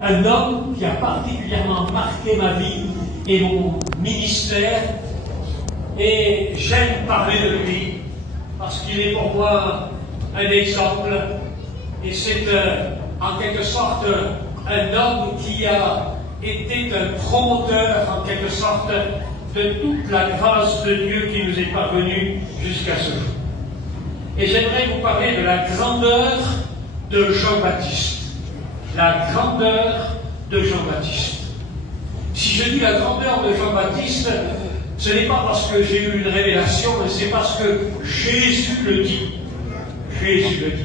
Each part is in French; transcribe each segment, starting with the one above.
Un homme qui a particulièrement marqué ma vie et mon ministère, et j'aime parler de lui parce qu'il est pour moi un exemple, et c'est en quelque sorte un homme qui a été un promoteur en quelque sorte de toute la grâce de Dieu qui nous est parvenue jusqu'à ce jour. Et j'aimerais vous parler de la grandeur de Jean-Baptiste. La grandeur de Jean-Baptiste. Si je dis la grandeur de Jean-Baptiste, ce n'est pas parce que j'ai eu une révélation, mais c'est parce que Jésus le dit. Jésus le dit.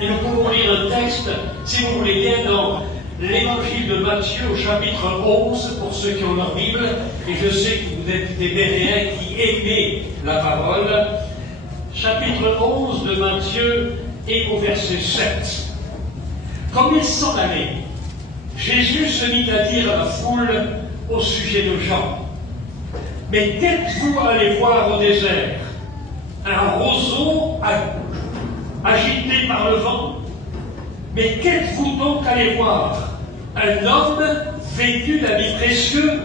Et nous pouvons lire un texte, si vous voulez bien, dans l'évangile de Matthieu au chapitre 11, pour ceux qui ont leur Bible, et je sais que vous êtes des Béréens qui aimez la parole. Chapitre 11 de Matthieu et au verset 7. Comme il s'en allait, Jésus se mit à dire à la foule au sujet de Jean: mais qu'êtes-vous allé voir au désert? Un roseau agité par le vent? Mais qu'êtes-vous donc allé voir? Un homme vêtu d'habits précieux?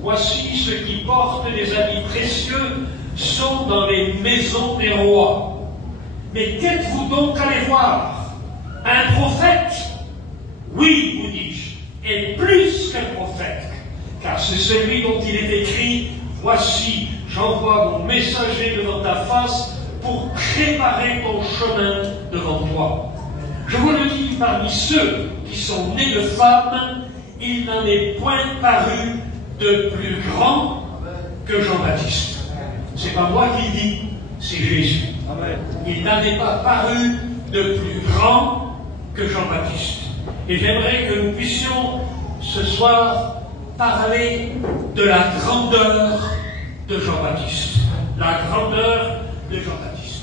Voici ceux qui portent des habits précieux sont dans les maisons des rois. Mais qu'êtes-vous donc allé voir? Un prophète? Oui, vous dis-je, et plus qu'un prophète, car c'est celui dont il est écrit: voici, j'envoie mon messager devant ta face pour préparer ton chemin devant toi. Je vous le dis, parmi ceux qui sont nés de femmes, il n'en est point paru de plus grand que Jean-Baptiste. C'est pas moi qui le dis, c'est Jésus. Amen. Il n'en est pas paru de plus grand que Jean-Baptiste. Et j'aimerais que nous puissions ce soir parler de la grandeur de Jean-Baptiste. La grandeur de Jean-Baptiste.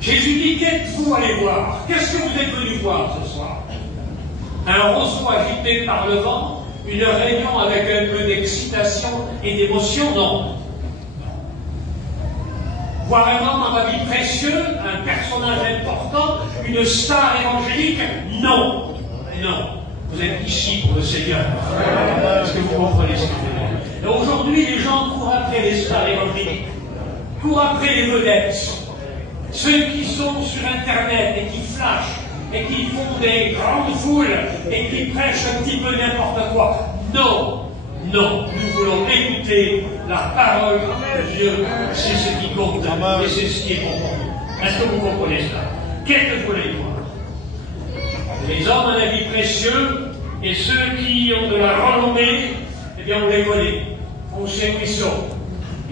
Jésus dit: qu'êtes-vous allé voir? Qu'est-ce que vous êtes venu voir ce soir? Un roseau agité par le vent? Une réunion avec un peu d'excitation et d'émotion? Non. Voir un homme en habit précieux, un personnage important, une star évangélique? Non. Non. Vous êtes ici pour le Seigneur. Est-ce que vous comprenez ce que je veux dire? Aujourd'hui, les gens courent après les stars évangéliques, courent après les vedettes, ceux qui sont sur Internet et qui flashent, et qui font des grandes foules, et qui prêchent un petit peu n'importe quoi. Non. Non, nous voulons écouter la parole de Dieu, c'est ce qui compte, et c'est ce qui est bon pour nous. Est-ce que vous comprenez cela? Qu'êtes-vous allé voir? Les hommes en habits précieux, et ceux qui ont de la renommée, eh bien on les connaît, on sait qui sont.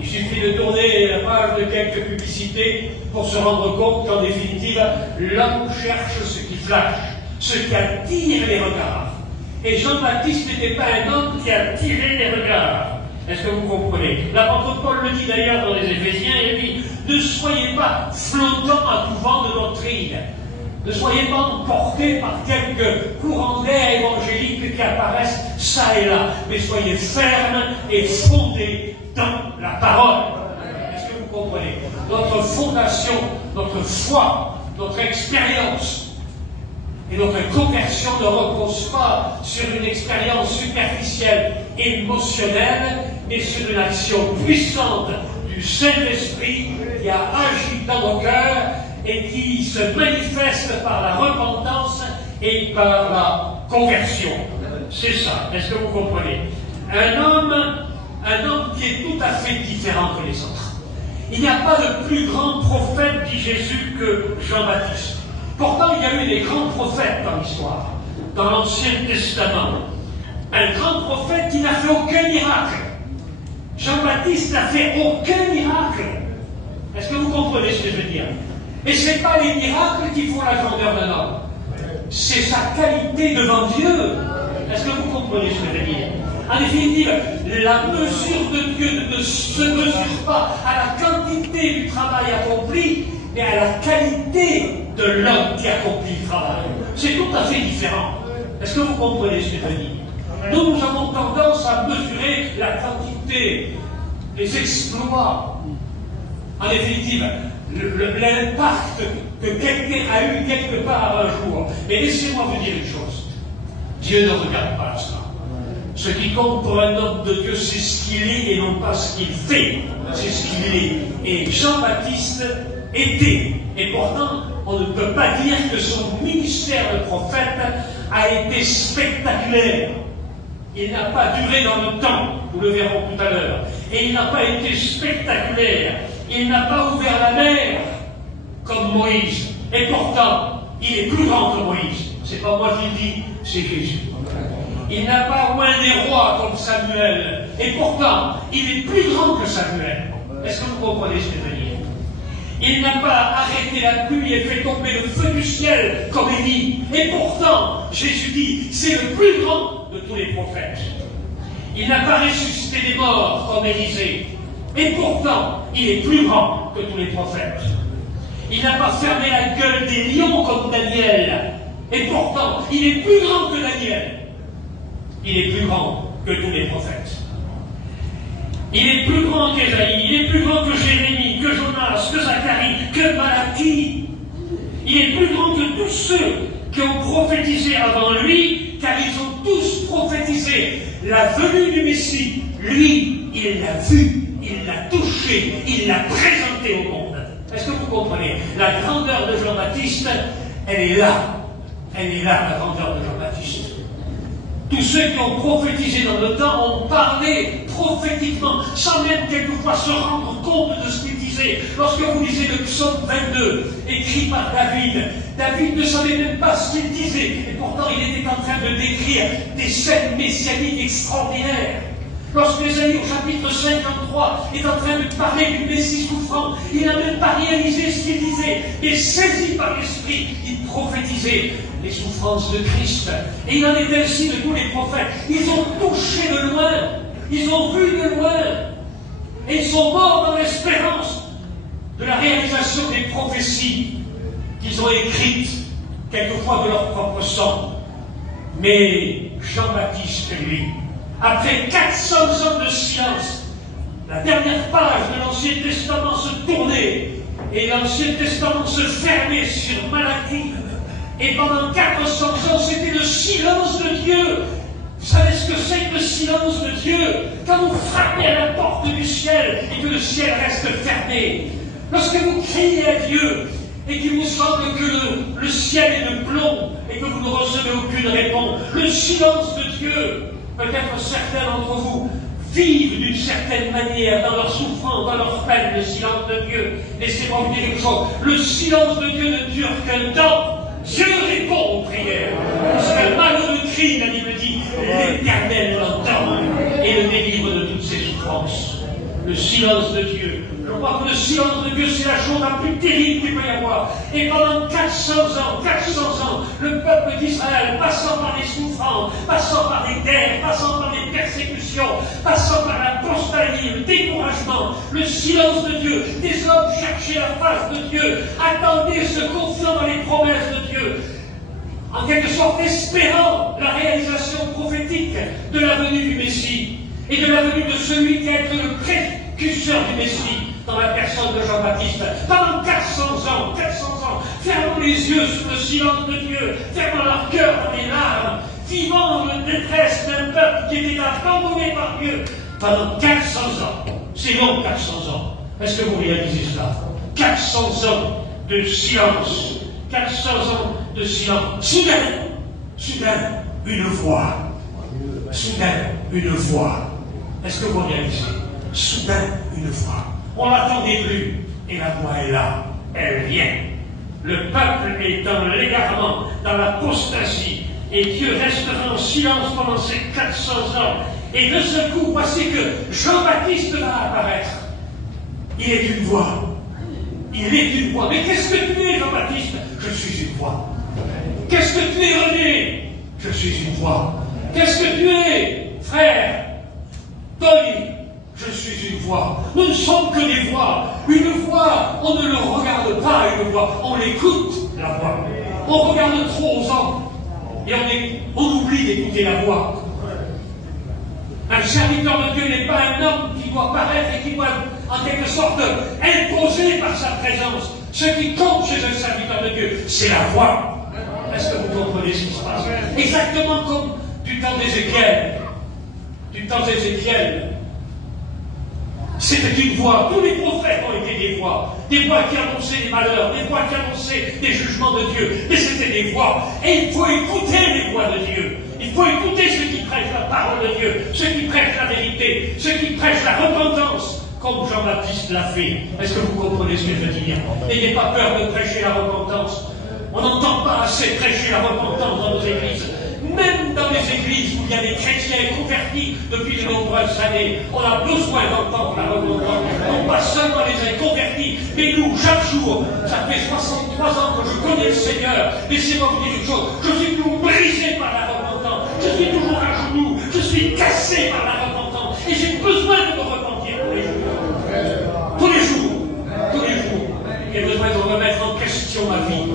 Il suffit de tourner la page de quelques publicités pour se rendre compte qu'en définitive, l'homme cherche ce qui flash, ce qui attire les regards. Et Jean-Baptiste n'était pas un homme qui attirait les regards. Est-ce que vous comprenez? L'apôtre Paul le dit d'ailleurs dans les Éphésiens, il dit: ne soyez pas flottants à tout vent de doctrine. Ne soyez pas emportés par quelques courants d'air évangéliques qui apparaissent ça et là, mais soyez fermes et fondés dans la parole. Est-ce que vous comprenez? Notre fondation, notre foi, notre expérience et notre conversion ne repose pas sur une expérience superficielle, émotionnelle, mais sur une action puissante du Saint-Esprit qui a agi dans nos cœurs et qui se manifeste par la repentance et par la conversion. C'est ça. Est-ce que vous comprenez? Un homme qui est tout à fait différent que les autres. Il n'y a pas de plus grand prophète, dit Jésus, que Jean-Baptiste. Pourtant, il y a eu des grands prophètes dans l'histoire, dans l'Ancien Testament. Un grand prophète qui n'a fait aucun miracle. Jean-Baptiste n'a fait aucun miracle. Est-ce que vous comprenez ce que je veux dire? Et ce n'est pas les miracles qui font la grandeur d'un homme. C'est sa qualité devant Dieu. Est-ce que vous comprenez ce que je veux dire? En définitive, la mesure de Dieu ne se mesure pas à la quantité du travail accompli, mais à la qualité de l'homme qui accomplit le travail. C'est tout à fait différent. Est-ce que vous comprenez ce que je dis? Nous avons tendance à mesurer la quantité, les exploits, en définitive, l'impact que quelqu'un a eu quelque part un jour. Mais laissez-moi vous dire une chose. Dieu ne regarde pas cela. Ce qui compte pour un homme de Dieu, c'est ce qu'il est et non pas ce qu'il fait. C'est ce qu'il est. Et Jean-Baptiste était. Et pourtant, on ne peut pas dire que son ministère de prophète a été spectaculaire. Il n'a pas duré dans le temps, nous le verrons tout à l'heure. Et il n'a pas été spectaculaire. Il n'a pas ouvert la mer comme Moïse. Et pourtant, il est plus grand que Moïse. C'est pas moi qui le dis, c'est Jésus. Il n'a pas oint des rois comme Samuel. Et pourtant, il est plus grand que Samuel. Est-ce que vous comprenez ce que je veux dire? Il n'a pas arrêté la pluie et fait tomber le feu du ciel comme Élie. Et pourtant, Jésus dit, c'est le plus grand de tous les prophètes. Il n'a pas ressuscité des morts comme Élisée. Et pourtant, il est plus grand que tous les prophètes. Il n'a pas fermé la gueule des lions comme Daniel. Et pourtant, il est plus grand que Daniel. Il est plus grand que tous les prophètes. Il est plus grand qu'Ésaïe, il est plus grand que Jérémie, que Jonas, que Zacharie, que Malachie. Il est plus grand que tous ceux qui ont prophétisé avant lui, car ils ont tous prophétisé la venue du Messie. Lui, il l'a vu, il l'a touché, il l'a présenté au monde. Est-ce que vous comprenez? La grandeur de Jean-Baptiste, elle est là. Elle est là, la grandeur de Jean-Baptiste. Tous ceux qui ont prophétisé dans le temps ont parlé prophétiquement, sans même quelquefois se rendre compte de ce qu'ils disaient. Lorsque vous lisez le psaume 22, écrit par David, David ne savait même pas ce qu'il disait, et pourtant il était en train de décrire des scènes messianiques extraordinaires. Lorsque Ésaïe, au chapitre 53, est en train de parler du Messie souffrant, il n'a même pas réalisé ce qu'il disait, et saisi par l'Esprit, il prophétisait les souffrances de Christ. Et il en est ainsi de tous les prophètes. Ils ont touché de loin, ils ont vu de loin, et ils sont morts dans l'espérance de la réalisation des prophéties qu'ils ont écrites, quelquefois de leur propre sang. Mais Jean-Baptiste, lui, après 400 ans de silence, la dernière page de l'Ancien Testament se tournait et l'Ancien Testament se fermait sur Malachie. Et pendant 400 ans, c'était le silence de Dieu. Vous savez ce que c'est que le silence de Dieu? Quand vous frappez à la porte du ciel et que le ciel reste fermé. Lorsque vous criez à Dieu et qu'il vous semble que le ciel est de plomb et que vous ne recevez aucune réponse. Le silence de Dieu. Peut-être certains d'entre vous vivent d'une certaine manière dans leur souffrance, dans leur peine, le silence de Dieu. Laissez-moi vous dire quelque chose. Le silence de Dieu ne dure qu'un temps. Dieu répond aux prières. Parce qu'un malheureux crie, la Bible dit, l'Éternel l'entend et le délivre de toutes ses souffrances. Le silence de Dieu. Je crois que le silence de Dieu, c'est la chose la plus terrible qu'il peut y avoir. Et pendant 400 ans, le peuple d'Israël, passant par les souffrances, passant par les guerres, passant par les persécutions, passant par l'apostasie, le découragement, le silence de Dieu, des hommes cherchaient la face de Dieu, attendaient, se confiant dans les promesses de Dieu, en quelque sorte espérant la réalisation prophétique de la venue du Messie et de la venue de celui qui a été le précurseur du Messie dans la personne de Jean-Baptiste. Pendant 400 ans, fermant les yeux sur le silence de Dieu, fermant leur cœur dans les larmes, vivant la détresse d'un peuple qui était abandonné par Dieu. Pendant 400 ans, c'est long 400 ans. Est-ce que vous réalisez cela? 400 ans de silence. 400 ans de silence. Soudain, une voix. Soudain, une voix. Est-ce que vous réalisez? Soudain, une voix. On l'attendait plus. Et la voix est là. Elle vient. Le peuple est dans l'égarement, dans l'apostasie. Et Dieu restera en silence pendant ces 400 ans. Et de ce coup, voici que Jean-Baptiste va apparaître. Il est une voix. Il est une voix. Mais qu'est-ce que tu es, Jean-Baptiste? Je suis une voix. Qu'est-ce que tu es, René? Je suis une voix. Qu'est-ce que tu es, frère Tony? Je suis une voix. Nous ne sommes que des voix. Une voix, on ne le regarde pas, une voix. On l'écoute, la voix. On regarde trop aux hommes. Et on oublie d'écouter la voix. Un serviteur de Dieu n'est pas un homme qui doit paraître et qui doit, en quelque sorte, imposer par sa présence. Ce qui compte chez un serviteur de Dieu, c'est la voix. Est-ce que vous comprenez ce qui se passe? Exactement comme du temps d'Ézéchiel. Du temps d'Ézéchiel. C'était une voix. Tous les prophètes ont été des voix qui annonçaient des malheurs, des voix qui annonçaient des jugements de Dieu. Mais c'était des voix. Et il faut écouter les voix de Dieu. Il faut écouter ceux qui prêchent la parole de Dieu, ceux qui prêchent la vérité, ceux qui prêchent la repentance, comme Jean-Baptiste l'a fait. Est-ce que vous comprenez ce que je veux dire? N'ayez pas peur de prêcher la repentance. On n'entend pas assez prêcher la repentance dans nos églises. Même dans les églises où il y a des chrétiens convertis depuis de nombreuses années, on a besoin d'entendre la repentance. Non pas seulement les convertis, mais nous, chaque jour, ça fait 63 ans que je connais le Seigneur. Laissez-moi vous dire une chose, je suis toujours brisé par la repentance, je suis toujours à genoux, je suis cassé par la repentance, et j'ai besoin de me repentir tous les jours. Tous les jours. Tous les jours. J'ai besoin de remettre en question ma vie.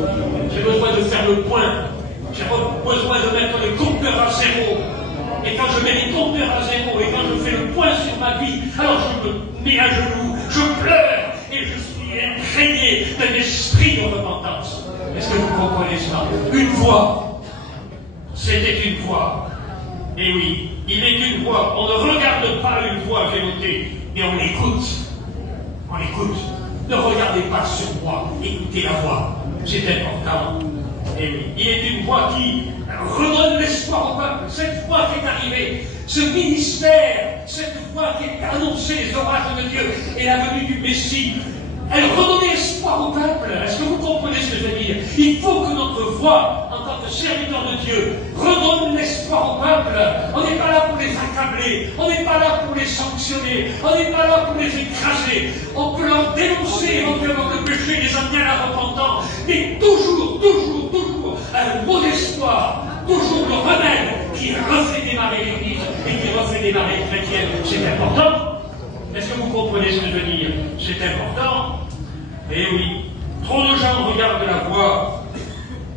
J'ai besoin de faire le point. J'ai besoin de mettre le compteur à zéro. Et quand je mets les compteurs à zéro, et quand je fais le point sur ma vie, alors je me mets à genoux, je pleure, et je suis imprégné d'un esprit de repentance. Est-ce que vous comprenez cela? Une voix. C'était une voix. Et oui, il est une voix. On ne regarde pas une voix, j'ai noté, mais on l'écoute. On l'écoute. Ne regardez pas sur moi, écoutez la voix. C'est important. Et oui, il est une voix qui redonne l'espoir au peuple. Cette voix qui est arrivée, ce ministère, cette voix qui a annoncé les oracles de Dieu et la venue du Messie, elle redonne espoir au peuple. Est-ce que vous comprenez ce que je veux dire? Il faut que notre voix, en tant que serviteur de Dieu, redonne l'espoir au peuple. On n'est pas là pour les accabler, on n'est pas là pour les sanctionner, on n'est pas là pour les écraser. On peut leur dénoncer éventuellement le péché, les amener à la repentance, mais toujours un mot d'espoir, toujours le remède qui refait démarrer l'Église et qui refait démarrer les chrétiens. C'est important. Est-ce que vous comprenez ce que je veux dire? C'est important. Eh oui, trop de gens regardent la voix.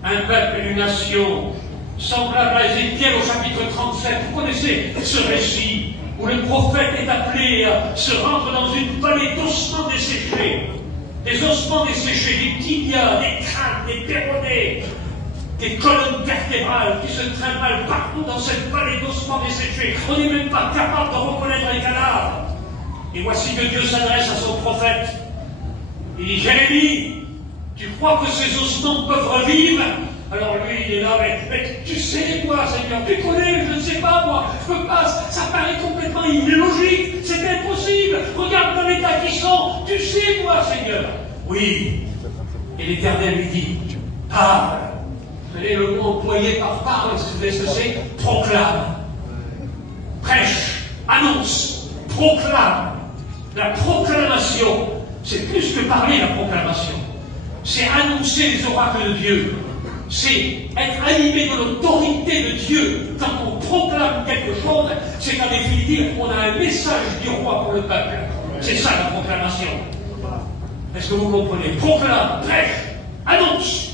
Un peuple et une nation, semblable à Ézéchiel au chapitre 37. Vous connaissez ce récit où le prophète est appelé à se rendre dans une vallée d'ossements desséchés. Des ossements desséchés, des tibias, des crânes, des péronnées, des colonnes vertébrales qui se trimballent partout dans cette vallée d'ossements desséchés. On n'est même pas capable de reconnaître les cadavres. Et voici que Dieu s'adresse à son prophète. Il dit, Jérémie, tu crois que ces ossements peuvent revivre? Alors lui, il est là, mais tu sais quoi, Seigneur? Tu connais, je ne sais pas, moi, je peux pas, ça paraît complètement illogique, c'est impossible, regarde dans l'état qu'ils sont, tu sais quoi, Seigneur? Oui. Et l'Éternel lui dit, parle. Vous savez, le mot employé par parle, vous savez ce que c'est? Proclame. Prêche, annonce, proclame. La proclamation, c'est plus que parler la proclamation. C'est annoncer les oracles de Dieu. C'est être animé de l'autorité de Dieu. Quand on proclame quelque chose, c'est qu'en définitive, on a un message du roi pour le peuple. C'est ça la proclamation. Est-ce que vous comprenez? Proclame, prêche, annonce.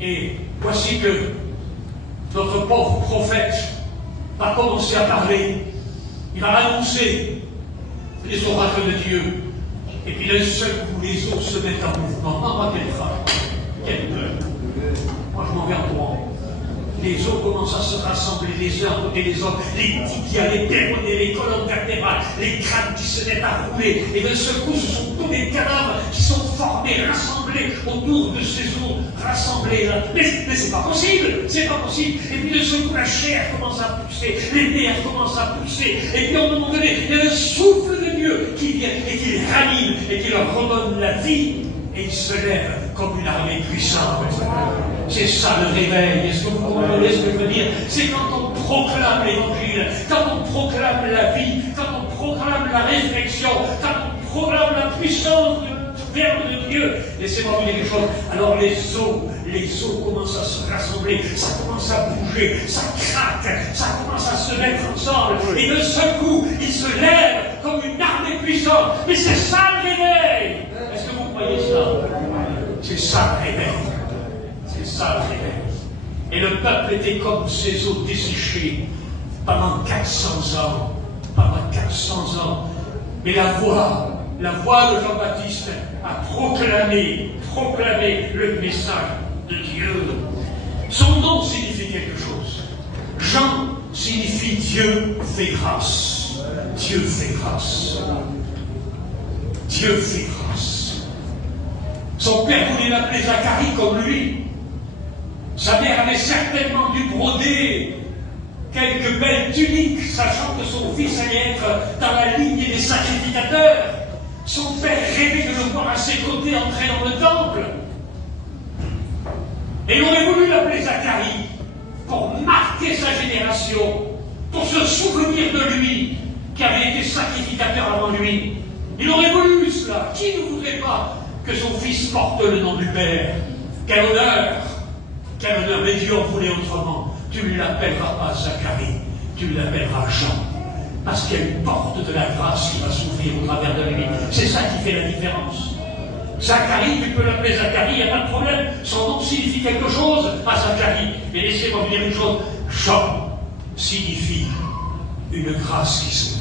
Et voici que notre pauvre prophète va commencer à parler. Il va annoncer les oracles de Dieu. Et puis d'un seul coup, les eaux se mettent en mouvement. Ah, quelle femme, quelle peur. Moi, je m'en vais en droit. Les eaux commencent à se rassembler les uns à côté des autres. Les tibias, les péronnées, les colonnes vertébrales, les crânes qui se mettent à rouler. Et d'un seul coup, ce sont tous les cadavres qui sont formés, rassemblés autour de ces eaux, rassemblés là. Mais c'est pas possible, c'est pas possible. Et puis d'un seul coup, la chair commence à pousser, les nerfs commencent à pousser. Et puis à un moment donné, il y a un souffle de Dieu qui vient et qui les ranime et qui leur redonne la vie. Et ils se lèvent comme une armée puissante. C'est ça le réveil. Est-ce que vous comprenez ce que je veux dire? C'est quand on proclame l'évangile, quand on proclame la vie, quand on proclame la résurrection, quand on proclame la puissance du Verbe de Dieu. Laissez-moi vous dire quelque chose. Alors les eaux commencent à se rassembler, ça commence à bouger, ça craque, ça commence à se mettre ensemble. Et d'un seul coup, ils se lèvent comme une armée puissante. Mais c'est ça le réveil. Est-ce que vous croyez ça? C'est ça le réveil. C'est ça le réveil. Et le peuple était comme ces eaux desséchées pendant 400 ans. Pendant 400 ans. Mais la voix de Jean-Baptiste a proclamé le message de Dieu. Son nom signifie quelque chose. Jean signifie Dieu fait grâce. Dieu fait grâce. Dieu fait grâce. Son père voulait l'appeler Zacharie comme lui. Sa mère avait certainement dû broder quelques belles tuniques, sachant que son fils allait être dans la ligne des sacrificateurs. Son père rêvait de le voir à ses côtés entrer dans le temple. Et il aurait voulu l'appeler Zacharie pour marquer sa génération, pour se souvenir de lui qui avait été sacrificateur avant lui. Il aurait voulu cela. Qui ne voudrait pas que son fils porte le nom du Père? Quel honneur! Quel honneur! Mais Dieu en voulait autrement. Tu ne l'appelleras pas Zacharie, tu l'appelleras Jean. Parce qu'il y a une porte de la grâce qui va s'ouvrir au travers de lui. C'est ça qui fait la différence. Zacharie, tu peux l'appeler Zacharie, il n'y a pas de problème. Son nom signifie quelque chose à Zacharie. Mais laissez-moi vous dire une chose. Jean signifie une grâce qui s'ouvre.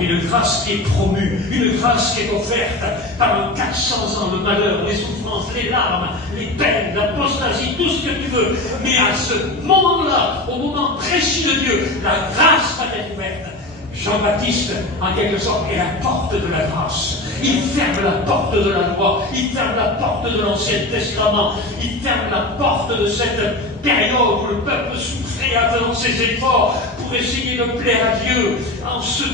Une grâce qui est promue, une grâce qui est offerte pendant 400 ans, le malheur, les souffrances, les larmes, les peines, l'apostasie, tout ce que tu veux. Mais à ce moment-là, au moment précis de Dieu, la grâce va être ouverte. Jean-Baptiste, en quelque sorte, est la porte de la grâce. Il ferme la porte de la loi, il ferme la porte de l'Ancien Testament, il ferme la porte de cette période où le peuple souffrait en faisant ses efforts pour essayer de plaire à Dieu, en se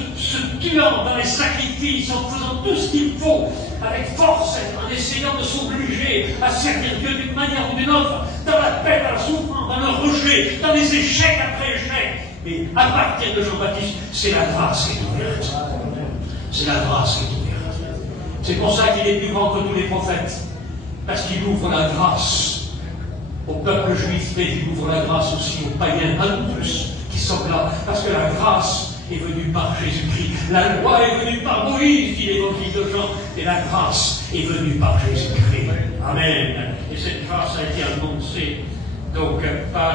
tuant dans les sacrifices, en faisant tout ce qu'il faut, avec force, en essayant de s'obliger à servir Dieu d'une manière ou d'une autre, dans la peine, dans la souffrance, dans le rejet, dans les échecs après échecs. Et à partir de Jean-Baptiste, c'est la grâce qui est ouverte. C'est la grâce qui est ouverte. C'est pour ça qu'il est plus grand que tous les prophètes. Parce qu'il ouvre la grâce au peuple juif, mais il ouvre la grâce aussi aux païens, à nous tous qui sommes là. Parce que la grâce est venue par Jésus-Christ. La loi est venue par Moïse, dit l'évangile de Jean. Et la grâce est venue par Jésus-Christ. Amen. Et cette grâce a été annoncée donc par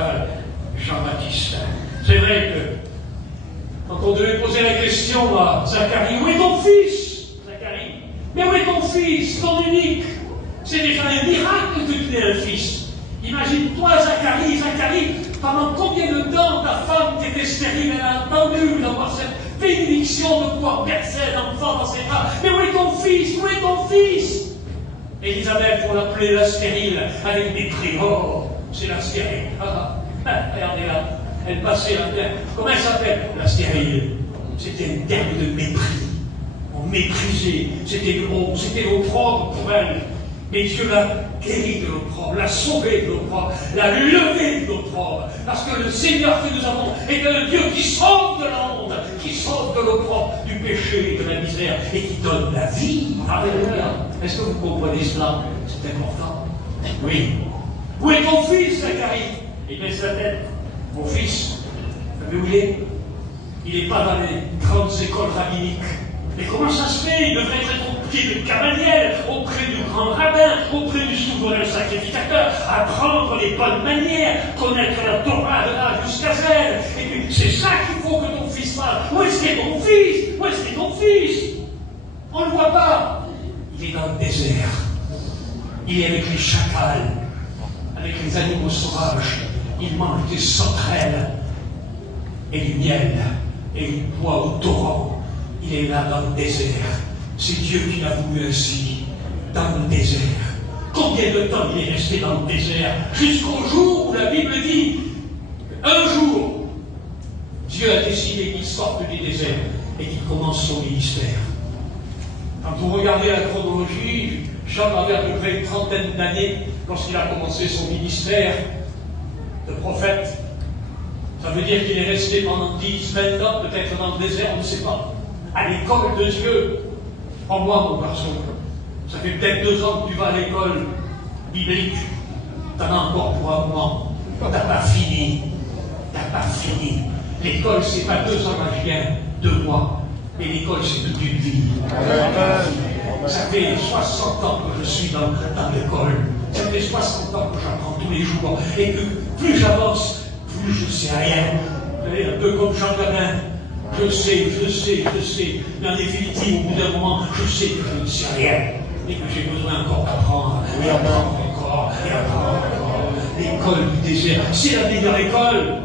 Jean-Baptiste. C'est vrai que quand on devait poser la question à Zacharie, où est ton fils, Zacharie? Mais où est ton fils, ton unique? C'est déjà un miracle que tu aies un fils. Imagine-toi, Zacharie, pendant combien de temps ta femme qui était stérile, elle a attendu d'avoir cette bénédiction de pouvoir percer un enfant dans ses bras. Mais où est ton fils? Où est ton fils? Élisabeth, pour l'appeler la stérile, avec mépris. Oh, c'est la stérile. Regardez là. Elle passait la terre. Comment elle s'appelle? La stérile. C'était un terme de mépris. On méprisait. C'était gros. C'était l'opprobre pour elle. Mais Dieu l'a guérie de l'opprobre, l'a sauvée de l'opprobre, l'a levée de l'opprobre. Parce que le Seigneur que nous avons est un Dieu qui sauve de la honte, qui sauve de l'opprobre, du péché et de la misère, et qui donne la vie. Alléluia. Est-ce que vous comprenez cela? C'est important. Oui. Où est ton fils, Zacharie? Il baisse sa tête. Mon fils, vous savez où il est? Il n'est pas dans les grandes écoles rabbiniques. Mais comment ça se fait? Il devrait être au pied de Gamaliel, auprès du grand rabbin, auprès du souverain sacrificateur, apprendre les bonnes manières, connaître la Torah de là jusqu'à Z. Et puis, c'est ça qu'il faut que ton fils fasse. Où est-ce qu'est ton fils? Où est-ce qu'est ton fils? On ne le voit pas. Il est dans le désert. Il est avec les chacals, avec les animaux sauvages. Il mange des sauterelles et du miel et il boit au torrent. Il est là dans le désert. C'est Dieu qui l'a voulu ainsi, dans le désert. Combien de temps il est resté dans le désert? Jusqu'au jour où la Bible dit qu'un jour, Dieu a décidé qu'il sorte du désert et qu'il commence son ministère. Quand vous regardez la chronologie, Jean avait à peu près une trentaine d'années lorsqu'il a commencé son ministère de prophète. Ça veut dire qu'il est resté pendant 10, 20 ans, peut-être dans le désert, on ne sait pas. À l'école de Dieu. Prends-moi, mon garçon. Ça fait peut-être 2 ans que tu vas à l'école biblique. T'en as encore pour un moment. T'as pas fini. T'as pas fini. L'école, c'est pas 2 ans magiens, 2 mois. Mais l'école, c'est toute une vie. Ça fait 60 ans que je suis dans l'école. Ça fait 60 ans que j'apprends tous les jours. Et que plus j'avance, plus je ne sais rien. Vous savez, un peu comme Jean Gabin. Je sais. Mais en définitive, au bout d'un moment, je sais que je ne sais rien. Et que j'ai besoin encore d'apprendre. Et apprendre encore. l'école du désert. C'est la meilleure école.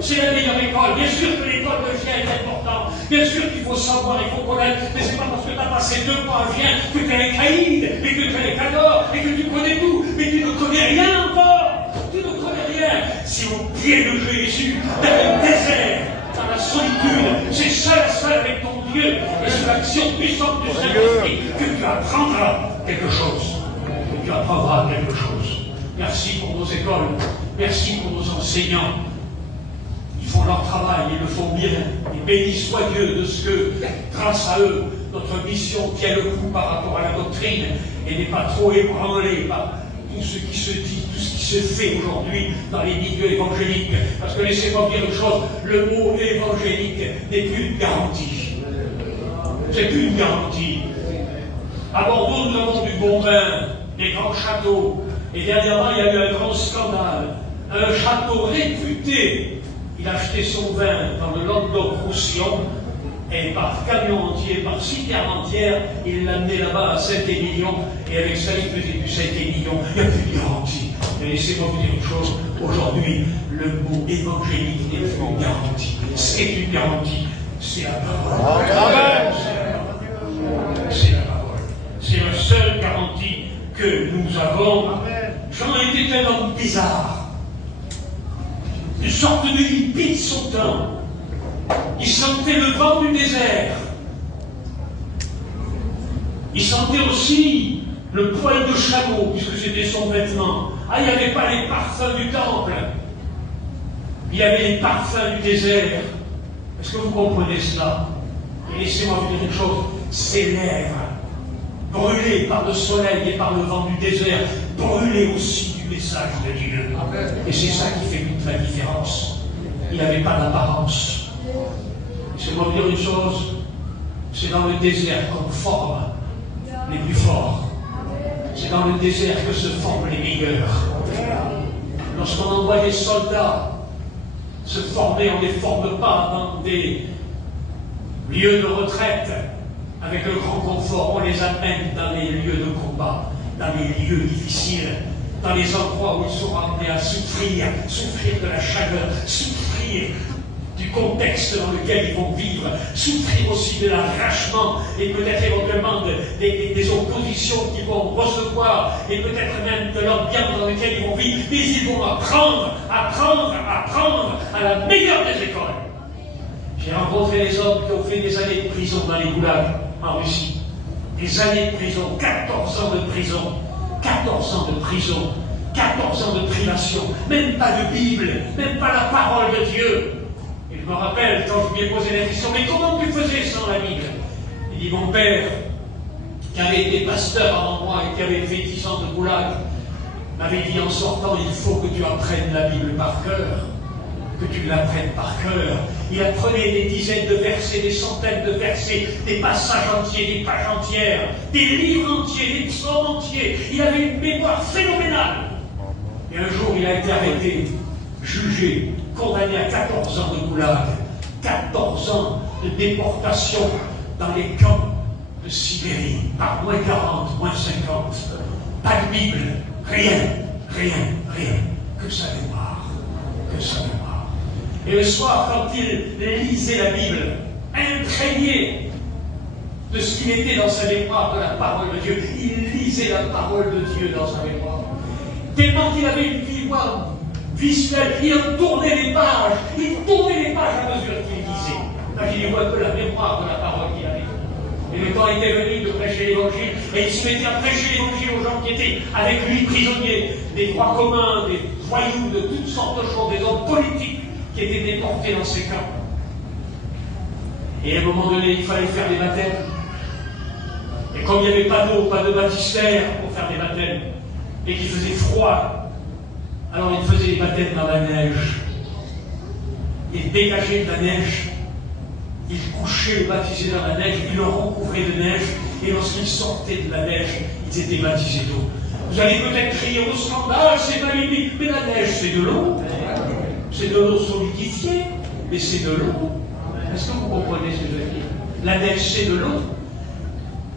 C'est la meilleure école. Bien sûr que l'école de chien est importante. Bien sûr qu'il faut savoir, il faut connaître. Mais c'est pas parce que tu as passé 2 mois à chien que tu es un caïd, et que tu es un cador, et que tu connais tout. Mais tu ne connais rien encore. Tu ne connais rien. C'est au pied de Jésus, dans le désert, dans la solitude. C'est seul à seul avec ton Dieu. Et sous l'action puissante du Saint-Esprit que tu apprendras quelque chose. Que tu apprendras quelque chose. Merci pour nos écoles. Merci pour nos enseignants. Ils font leur travail, ils le font bien. Et béni soit Dieu de ce que, grâce à eux, notre mission tient le coup par rapport à la doctrine et n'est pas trop ébranlée par tout ce qui se dit, tout ce qui se fait aujourd'hui dans les milieux évangéliques. Parce que laissez-moi dire une chose, le mot évangélique n'est plus une garantie. C'est plus une garantie. À Bordeaux, nous avons du bon vin, des grands châteaux. Et dernièrement, il y a eu un grand scandale. Un château réputé. Il a acheté son vin dans le Languedoc-Roussillon et par camion entier, par citerne entière, il l'a amené là-bas à Saint-Émilion et avec ça il faisait du Saint-Émilion. Il n'y a plus de garantie. Mais laissez-moi vous dire une chose, aujourd'hui, le mot évangélique n'est plus une garantie. C'est une garantie, c'est la parole. C'est la parole. C'est la seule garantie que nous avons. Jean était un homme bizarre. Une sorte de hippie de son temps. Il sentait le vent du désert. Il sentait aussi le poil de chameau, puisque c'était son vêtement. Ah, il n'y avait pas les parfums du temple. Il y avait les parfums du désert. Est-ce que vous comprenez cela? Et laissez-moi vous dire une chose. Ses lèvres, brûlées par le soleil et par le vent du désert, brûlées aussi du message de Dieu. Et c'est ça qui fait toute la différence. Il n'avait pas d'apparence. Laissez-moi vous dire une chose. C'est dans le désert qu'on forme les plus forts. C'est dans le désert que se forment les meilleurs. Lorsqu'on envoie des soldats se former, on ne les forme pas dans des lieux de retraite avec le grand confort. On les amène dans les lieux de combat, dans les lieux difficiles, dans les endroits où ils sont amenés à souffrir, souffrir de la chaleur, souffrir du contexte dans lequel ils vont vivre, souffrir aussi de l'arrachement et peut-être éventuellement des oppositions qu'ils vont recevoir et peut-être même de l'ambiance dans laquelle ils vont vivre, mais ils vont apprendre à la meilleure des écoles. J'ai rencontré des hommes qui ont fait des années de prison dans les goulags en Russie. Des années de prison, 14 ans de prison, 14 ans de prison, 14 ans de privation, même pas de Bible, même pas la parole de Dieu. Et je me rappelle quand je lui ai posé la question, mais comment tu faisais sans la Bible? Il dit, mon père, qui avait été pasteur avant moi et qui avait fait 10 ans de goulag, m'avait dit en sortant, il faut que tu apprennes la Bible par cœur. Que tu l'apprennes par cœur. Il apprenait des dizaines de versets, des centaines de versets, des passages entiers, des pages entières, des livres entiers, des psaumes entiers. Il avait une mémoire phénoménale. Et un jour, il a été arrêté, jugé, condamné à 14 ans de goulag, 14 ans de déportation dans les camps de Sibérie, par moins 40, moins 50. Pas de Bible, rien. Que sa mémoire, que sa mémoire. Et le soir, quand il lisait la Bible, imprégné de ce qu'il était dans sa mémoire, de la parole de Dieu, il lisait la parole de Dieu dans sa mémoire. Tellement qu'il avait une mémoire visuelle, il en tournait les pages, à mesure qu'il lisait. Imaginez-vous un peu la mémoire de la parole qu'il avait. Et le temps était venu de prêcher l'évangile, et il se mettait à prêcher l'évangile aux gens qui étaient avec lui prisonniers, des droits communs, des voyous, de toutes sortes de choses, des hommes politiques qui étaient déportés dans ces camps. Et à un moment donné, il fallait faire des baptêmes. Et comme il n'y avait pas d'eau, pas de baptistère pour faire des baptêmes, et qu'il faisait froid, alors il faisait des baptêmes dans la neige. Il dégageait de la neige. Il couchait le baptisé dans la neige, il le recouvrait de neige, et lorsqu'ils sortaient de la neige, ils étaient baptisés d'eau. Vous allez peut-être crier au scandale, c'est pas biblique, mais la neige, c'est de l'eau. C'est de l'eau solidifiée, mais c'est de l'eau. Est-ce que vous comprenez ce que je veux dire? La neige, c'est de l'eau.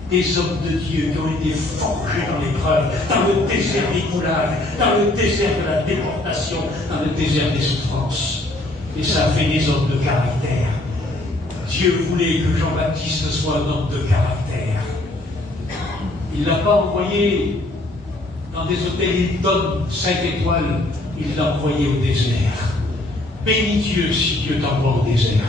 des hommes de Dieu qui ont été forgés dans l'épreuve, dans le désert des moulages, dans le désert de la déportation, dans le désert des souffrances. Et ça fait des hommes de caractère. Dieu voulait que Jean-Baptiste soit un homme de caractère. Il ne l'a pas envoyé dans des hôtels Hilton 5 étoiles, il l'a envoyé au désert. Bénis Dieu si Dieu t'envoie au désert.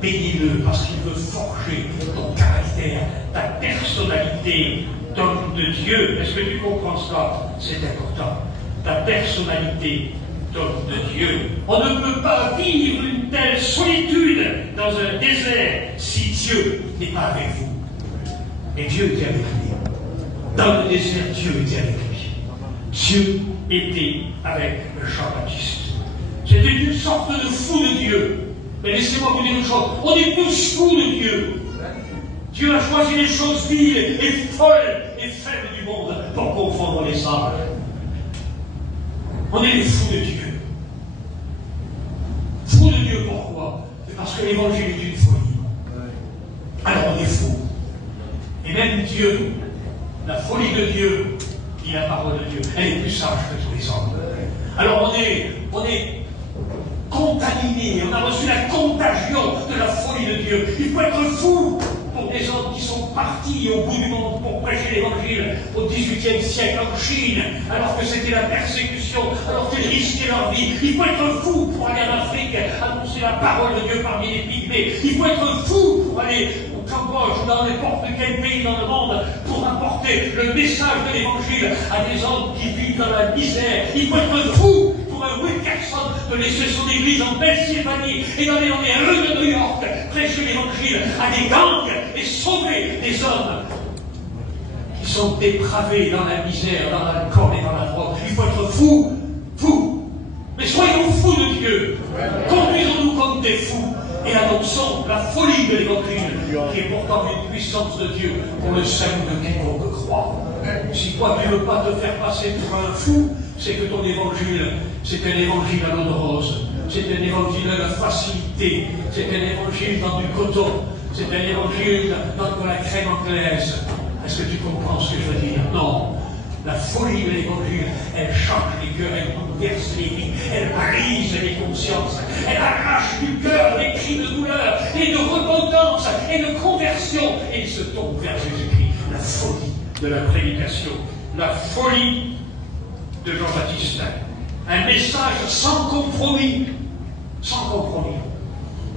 Bénis-le parce qu'il veut forger ton caractère, ta personnalité d'homme de Dieu. Est-ce que tu comprends ça? C'est important. Ta personnalité d'homme de Dieu. On ne peut pas vivre une telle solitude dans un désert si Dieu n'est pas avec vous. Et Dieu était avec lui. Dans le désert, Dieu était avec lui. Dieu était avec Jean-Baptiste. C'était une sorte de fou de Dieu. Mais laissez-moi vous dire une chose, on est tous fous de Dieu. Dieu a choisi les choses viles et folles et faibles du monde pour confondre les sages. On est les fous de Dieu. Fous de Dieu, pourquoi? C'est parce que l'évangile est une folie. Alors on est fous. Et même Dieu, la folie de Dieu, dit la parole de Dieu, elle est plus sage que tous les hommes. Alors on est contaminé, on a reçu la contagion de la folie de Dieu. Il faut être fou pour des hommes qui sont partis au bout du monde pour prêcher l'évangile au XVIIIe siècle en Chine, alors que c'était la persécution, alors qu'ils risquaient leur vie. Il faut être fou pour aller en Afrique annoncer la parole de Dieu parmi les pygmées. Il faut être fou pour aller au Cambodge ou dans n'importe quel pays dans le monde pour apporter le message de l'évangile à des hommes qui vivent dans la misère. Il faut être fou pour un Wilkerson de laisser son église en Pennsylvanie et d'aller dans les rues de New York prêcher l'évangile à des gangs et sauver des hommes qui sont dépravés dans la misère, dans l'alcool et dans la drogue. Il faut être fou, fou. Mais soyons fous de Dieu. Conduisons-nous comme des fous et annonçons la folie de l'évangile, qui est pourtant une puissance de Dieu pour le salut de quiconque croit. Si toi tu ne veux pas te faire passer pour un fou, c'est que ton évangile, c'est un évangile à l'eau de rose, c'est un évangile à la facilité, c'est un évangile dans du coton, c'est un évangile dans de la crème anglaise. Est-ce que tu comprends ce que je veux dire? Non. La folie de l'évangile, elle change les cœurs, elle bouleverse les vies, elle brise les consciences, elle arrache du cœur les cris de douleur et de repentance et de conversion, et il se tourne vers Jésus-Christ. La folie de la prédication, la folie de Jean-Baptiste. Un message sans compromis. Sans compromis.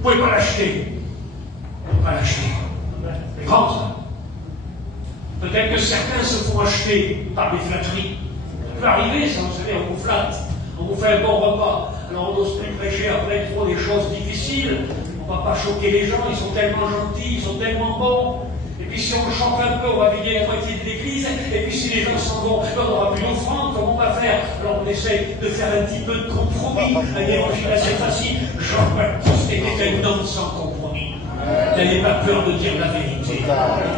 Vous ne pouvez pas l'acheter. Vous ne pouvez pas l'acheter. C'est grand ça. Peut-être que certains se font acheter par des flatteries. Ça peut arriver, ça, vous savez, on vous flatte, on vous fait un bon repas. Alors on n'ose plus prêcher après trop des choses difficiles. On ne va pas choquer les gens, ils sont tellement gentils, ils sont tellement bons. Et puis si on chante un peu, on va vider la moitié de l'église. Et puis si les gens s'en vont, on n'aura plus d'offrande, comment on va faire? Alors on essaye de faire un petit peu de compromis. Un évangile assez facile. Jean-Baptiste était un homme sans compromis. N'ayez pas peur de dire la vérité.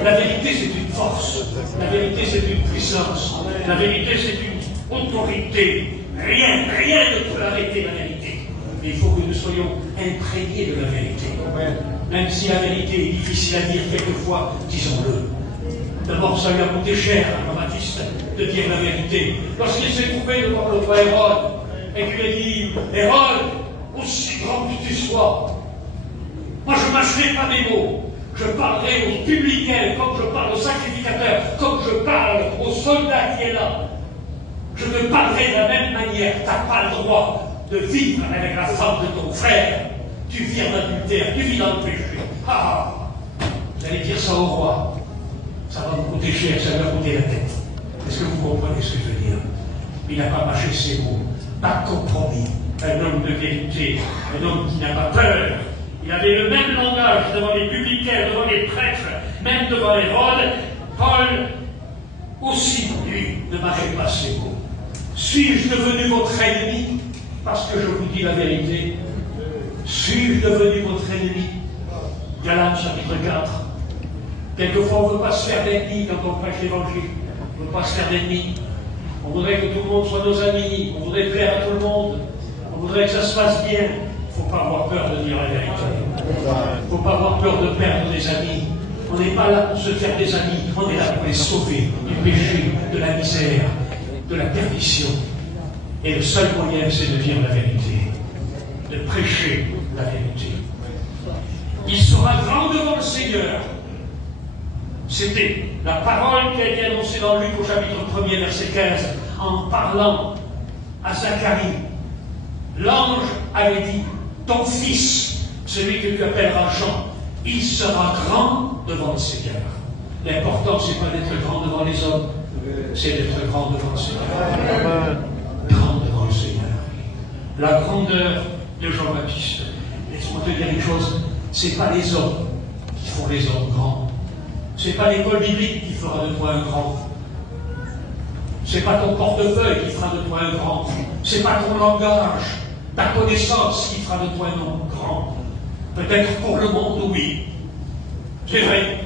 La vérité, c'est une force. La vérité, c'est une puissance. La vérité, c'est une autorité. Rien ne peut arrêter la vérité. Mais il faut que nous soyons imprégnés de la vérité. Même si la vérité est difficile à dire quelquefois, disons-le. D'abord, ça lui a coûté cher à Jean-Baptiste de dire la vérité. Lorsqu'il s'est trouvé devant le roi Hérode, et qu'il a dit, Hérode, aussi grand que tu sois, moi je ne mâcherai pas mes mots. Je parlerai aux publicains comme je parle aux sacrificateurs, comme je parle aux soldats qui est là. Je te parlerai de la même manière. Tu n'as pas le droit de vivre avec la femme de ton frère. Tu vis en adultère, tu vis dans le péché. Ah, vous allez dire ça au roi. Ça va vous coûter cher, ça va vous coûter la tête. Est-ce que vous comprenez ce que je veux dire? Il n'a pas mâché ses mots. Pas de compromis. Un homme de vérité. Un homme qui n'a pas peur. Il avait le même langage devant les publicains, devant les prêtres, même devant Hérode. Paul aussi, lui, ne mâchait pas ses mots. Suis-je devenu votre ennemi parce que je vous dis la vérité? Suis-je devenu votre ennemi? Galates chapitre 4. Quelquefois, on ne veut pas se faire d'ennemis quand on prêche l'évangile. On ne veut pas se faire d'ennemis. On voudrait que tout le monde soit nos amis. On voudrait plaire à tout le monde. On voudrait que ça se passe bien. Il ne faut pas avoir peur de dire la vérité. Il ne faut pas avoir peur de perdre des amis. On On n'est pas là pour se faire des amis, on est là pour les sauver du péché, de la misère, de la perdition. Et le seul moyen, c'est de dire la vérité, de prêcher la vérité. Il sera grand devant le Seigneur. C'était la parole qui a été annoncée dans Luc au chapitre 1er, verset 15, en parlant à Zacharie. L'ange avait dit, ton fils, celui que tu appelleras Jean, il sera grand devant le Seigneur. L'important, c'est pas d'être grand devant les hommes, c'est d'être grand devant le Seigneur. Grand devant le Seigneur. La grandeur de Jean-Baptiste. Laisse-moi te dire une chose, c'est pas les hommes qui font les hommes grands. C'est pas l'école biblique qui fera de toi un grand. C'est pas ton portefeuille qui fera de toi un grand. C'est pas ton langage, ta connaissance qui fera de toi un homme grand. Peut-être pour le monde, oui. C'est vrai.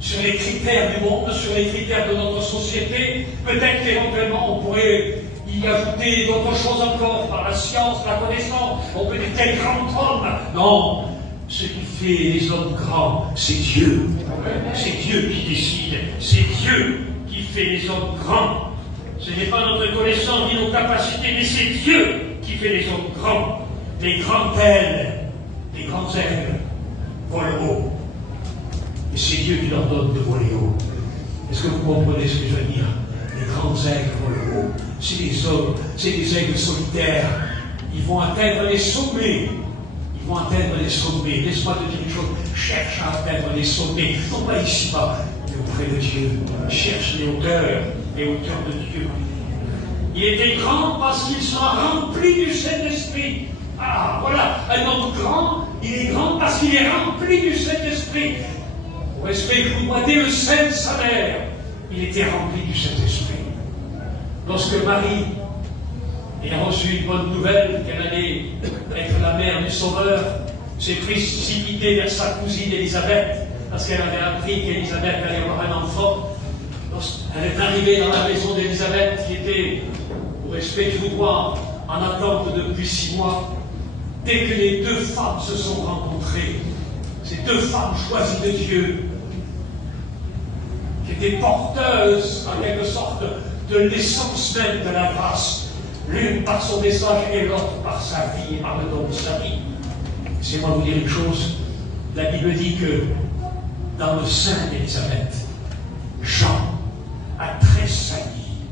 Sur les critères du monde, sur les critères de notre société, peut-être qu'éventuellement on pourrait y ajouter d'autres choses encore, par la science, la connaissance. On peut dire quel grand homme. Non. Ce qui fait les hommes grands, c'est Dieu. C'est Dieu qui décide. C'est Dieu qui fait les hommes grands. Ce n'est pas notre connaissance ni nos capacités, mais c'est Dieu qui fait les hommes grands. Les grands ailes, les grands aigles volent haut. Et c'est Dieu qui leur donne de voler haut. Est-ce que vous comprenez ce que je veux dire? Les grands aigles volent haut. C'est des hommes, c'est des aigles solitaires. Ils vont atteindre les sommets. Ils vont atteindre les sommets. Laisse-moi te dire une chose. Cherche à atteindre les sommets. Non pas ici-bas, mais auprès de Dieu. Cherche les hauteurs de Dieu. Il était grand parce qu'il sera rempli du Saint-Esprit. Ah, voilà, un homme grand, il est grand parce qu'il est rempli du Saint-Esprit. Au respect que vous boitez le sein de sa mère, il était rempli du Saint-Esprit. Lorsque Marie a reçu une bonne nouvelle qu'elle allait être la mère du Sauveur, s'est précipitée vers sa cousine Élisabeth, parce qu'elle avait appris qu'Élisabeth allait avoir un enfant. Lorsqu'elle est arrivée dans la maison d'Élisabeth, qui était, au respect que vous vois, en attente depuis 6 mois, dès que les deux femmes se sont rencontrées, ces deux femmes choisies de Dieu, qui étaient porteuses, en quelque sorte, de l'essence même de la grâce, l'une par son message et l'autre par sa vie et par le don de sa vie. Laissez-moi vous dire une chose, la Bible dit que dans le sein d'Élisabeth, Jean a tressailli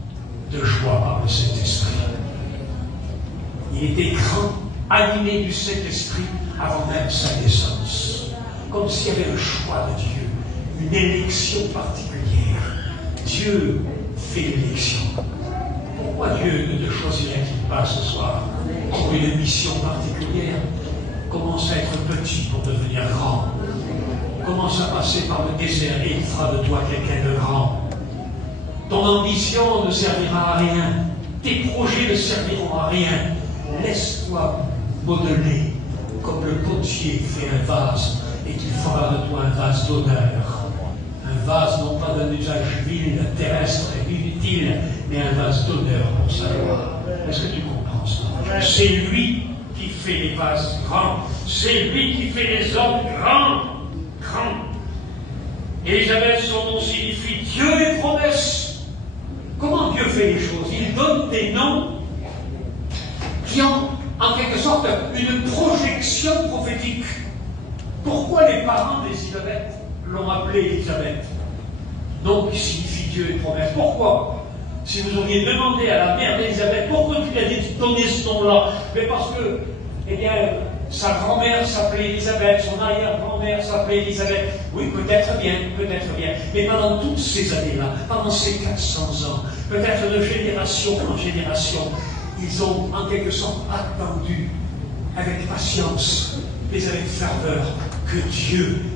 de joie par le Saint-Esprit. Il était grand, animé du Saint-Esprit avant même sa naissance. Comme s'il y avait un choix de Dieu, une élection particulière. Dieu fait l'élection. Pourquoi Dieu ne te choisirait-il pas ce soir pour une mission particulière? Commence à être petit pour devenir grand. Commence à passer par le désert et il fera de toi quelqu'un de grand. Ton ambition ne servira à rien. Tes projets ne serviront à rien. Laisse-toi modeler comme le potier fait un vase et qu'il fera de toi un vase d'honneur. Un vase non pas d'un usage vil, terrestre et inutile, mais un vase d'honneur pour sa gloire. Est-ce que tu comprends ça? C'est lui qui fait les vases grands. C'est lui qui fait les hommes grands. Grands. Élisabeth, son nom signifie Dieu et promesse. Comment Dieu fait les choses? Il donne des noms qui ont en quelque sorte une projection prophétique. Pourquoi les parents d'Élisabeth l'ont appelée Élisabeth? Nom qui signifie Dieu et promesse. Pourquoi? Si vous auriez demandé à la mère d'Élisabeth pourquoi tu lui as donné ce nom-là, mais parce que, eh bien, sa grand-mère s'appelait Élisabeth, son arrière-grand-mère s'appelait Élisabeth. Oui, peut-être bien. Mais pendant toutes ces années-là, pendant ces 400 ans, peut-être de génération en génération, ils ont en quelque sorte attendu avec patience et avec ferveur que Dieu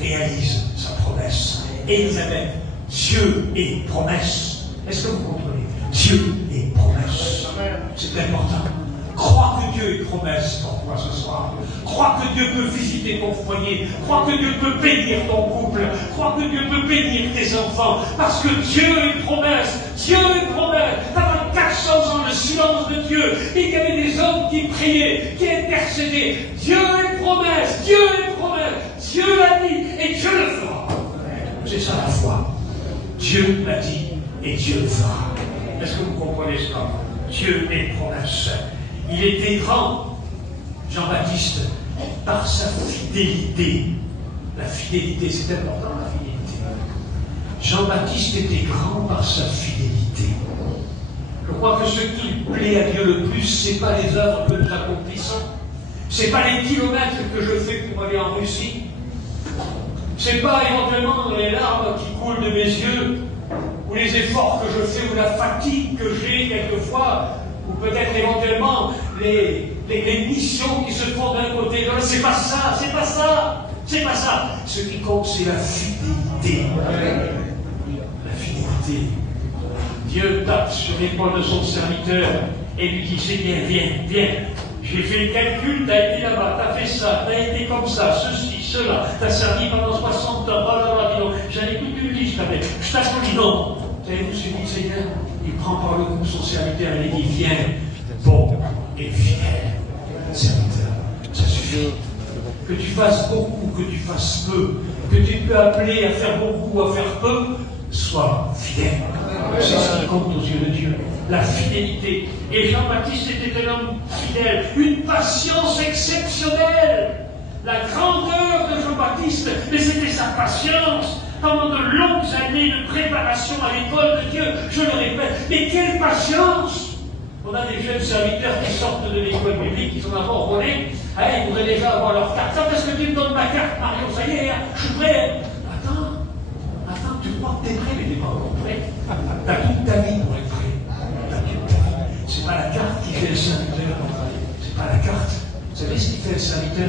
réalise sa promesse. Élisabeth, Dieu et promesse. Est-ce que vous comprenez? Dieu et promesse. C'est important. Crois que Dieu est promesse pour toi ce soir. Crois que Dieu peut visiter ton foyer. Crois que Dieu peut bénir ton couple. Crois que Dieu peut bénir tes enfants. Parce que Dieu est promesse. Dieu est promesse. Pendant 400 ans, le silence de Dieu. Et il y avait des hommes qui priaient, qui intercédaient. Dieu est promesse. Dieu est promesse. Dieu l'a dit et Dieu le fera. ça la foi. Dieu l'a dit et Dieu le fera. Est-ce que vous comprenez cela? Dieu est promesse. Il était grand, Jean-Baptiste, par sa fidélité. La fidélité, c'est important, la fidélité. Jean-Baptiste était grand par sa fidélité. Je crois que ce qui plaît à Dieu le plus, ce n'est pas les œuvres que nous accomplissons. Ce n'est pas les kilomètres que je fais pour aller en Russie. Ce n'est pas éventuellement les larmes qui coulent de mes yeux, ou les efforts que je fais, ou la fatigue que j'ai quelquefois, ou peut-être éventuellement les missions qui se font d'un côté et de l'autre. C'est pas ça, c'est pas ça, c'est pas ça. Ce qui compte, c'est la fidélité. La fidélité. Dieu tape sur l'épaule de son serviteur et lui dit, c'est bien, viens. J'ai fait le calcul, t'as été là-bas, t'as fait ça, t'as été comme ça, ceci, cela, t'as servi pendant 60 ans, blablabla, dis donc, j'en ai toute une liste avec. Je t'applaudis, non. Savez-vous ce que dit le Seigneur? Il prend par le cou son serviteur et il dit, viens, bon et fidèle serviteur. Ça suffit. Que tu fasses beaucoup, que tu fasses peu, que tu peux appeler à faire beaucoup ou à faire peu, sois fidèle. C'est ce qui compte aux yeux de Dieu. La fidélité. Et Jean-Baptiste était un homme fidèle, une patience exceptionnelle. La grandeur de Jean-Baptiste, mais c'était sa patience. Pendant de longues années de préparation à l'école de Dieu, je le répète, mais quelle patience! On a des jeunes serviteurs qui sortent de l'école biblique, qui sont d'abord volés, ils voudraient déjà avoir leur carte. Quand est-ce que tu me donnes ma carte, Marion? Ça y est, je suis prêt. Attends, tu crois que tu es prêt, mais tu n'es pas encore prêt. Tu as toute ta vie pour être prêt. C'est pas la carte qui fait le serviteur. C'est pas la carte. Vous savez ce qui fait le serviteur?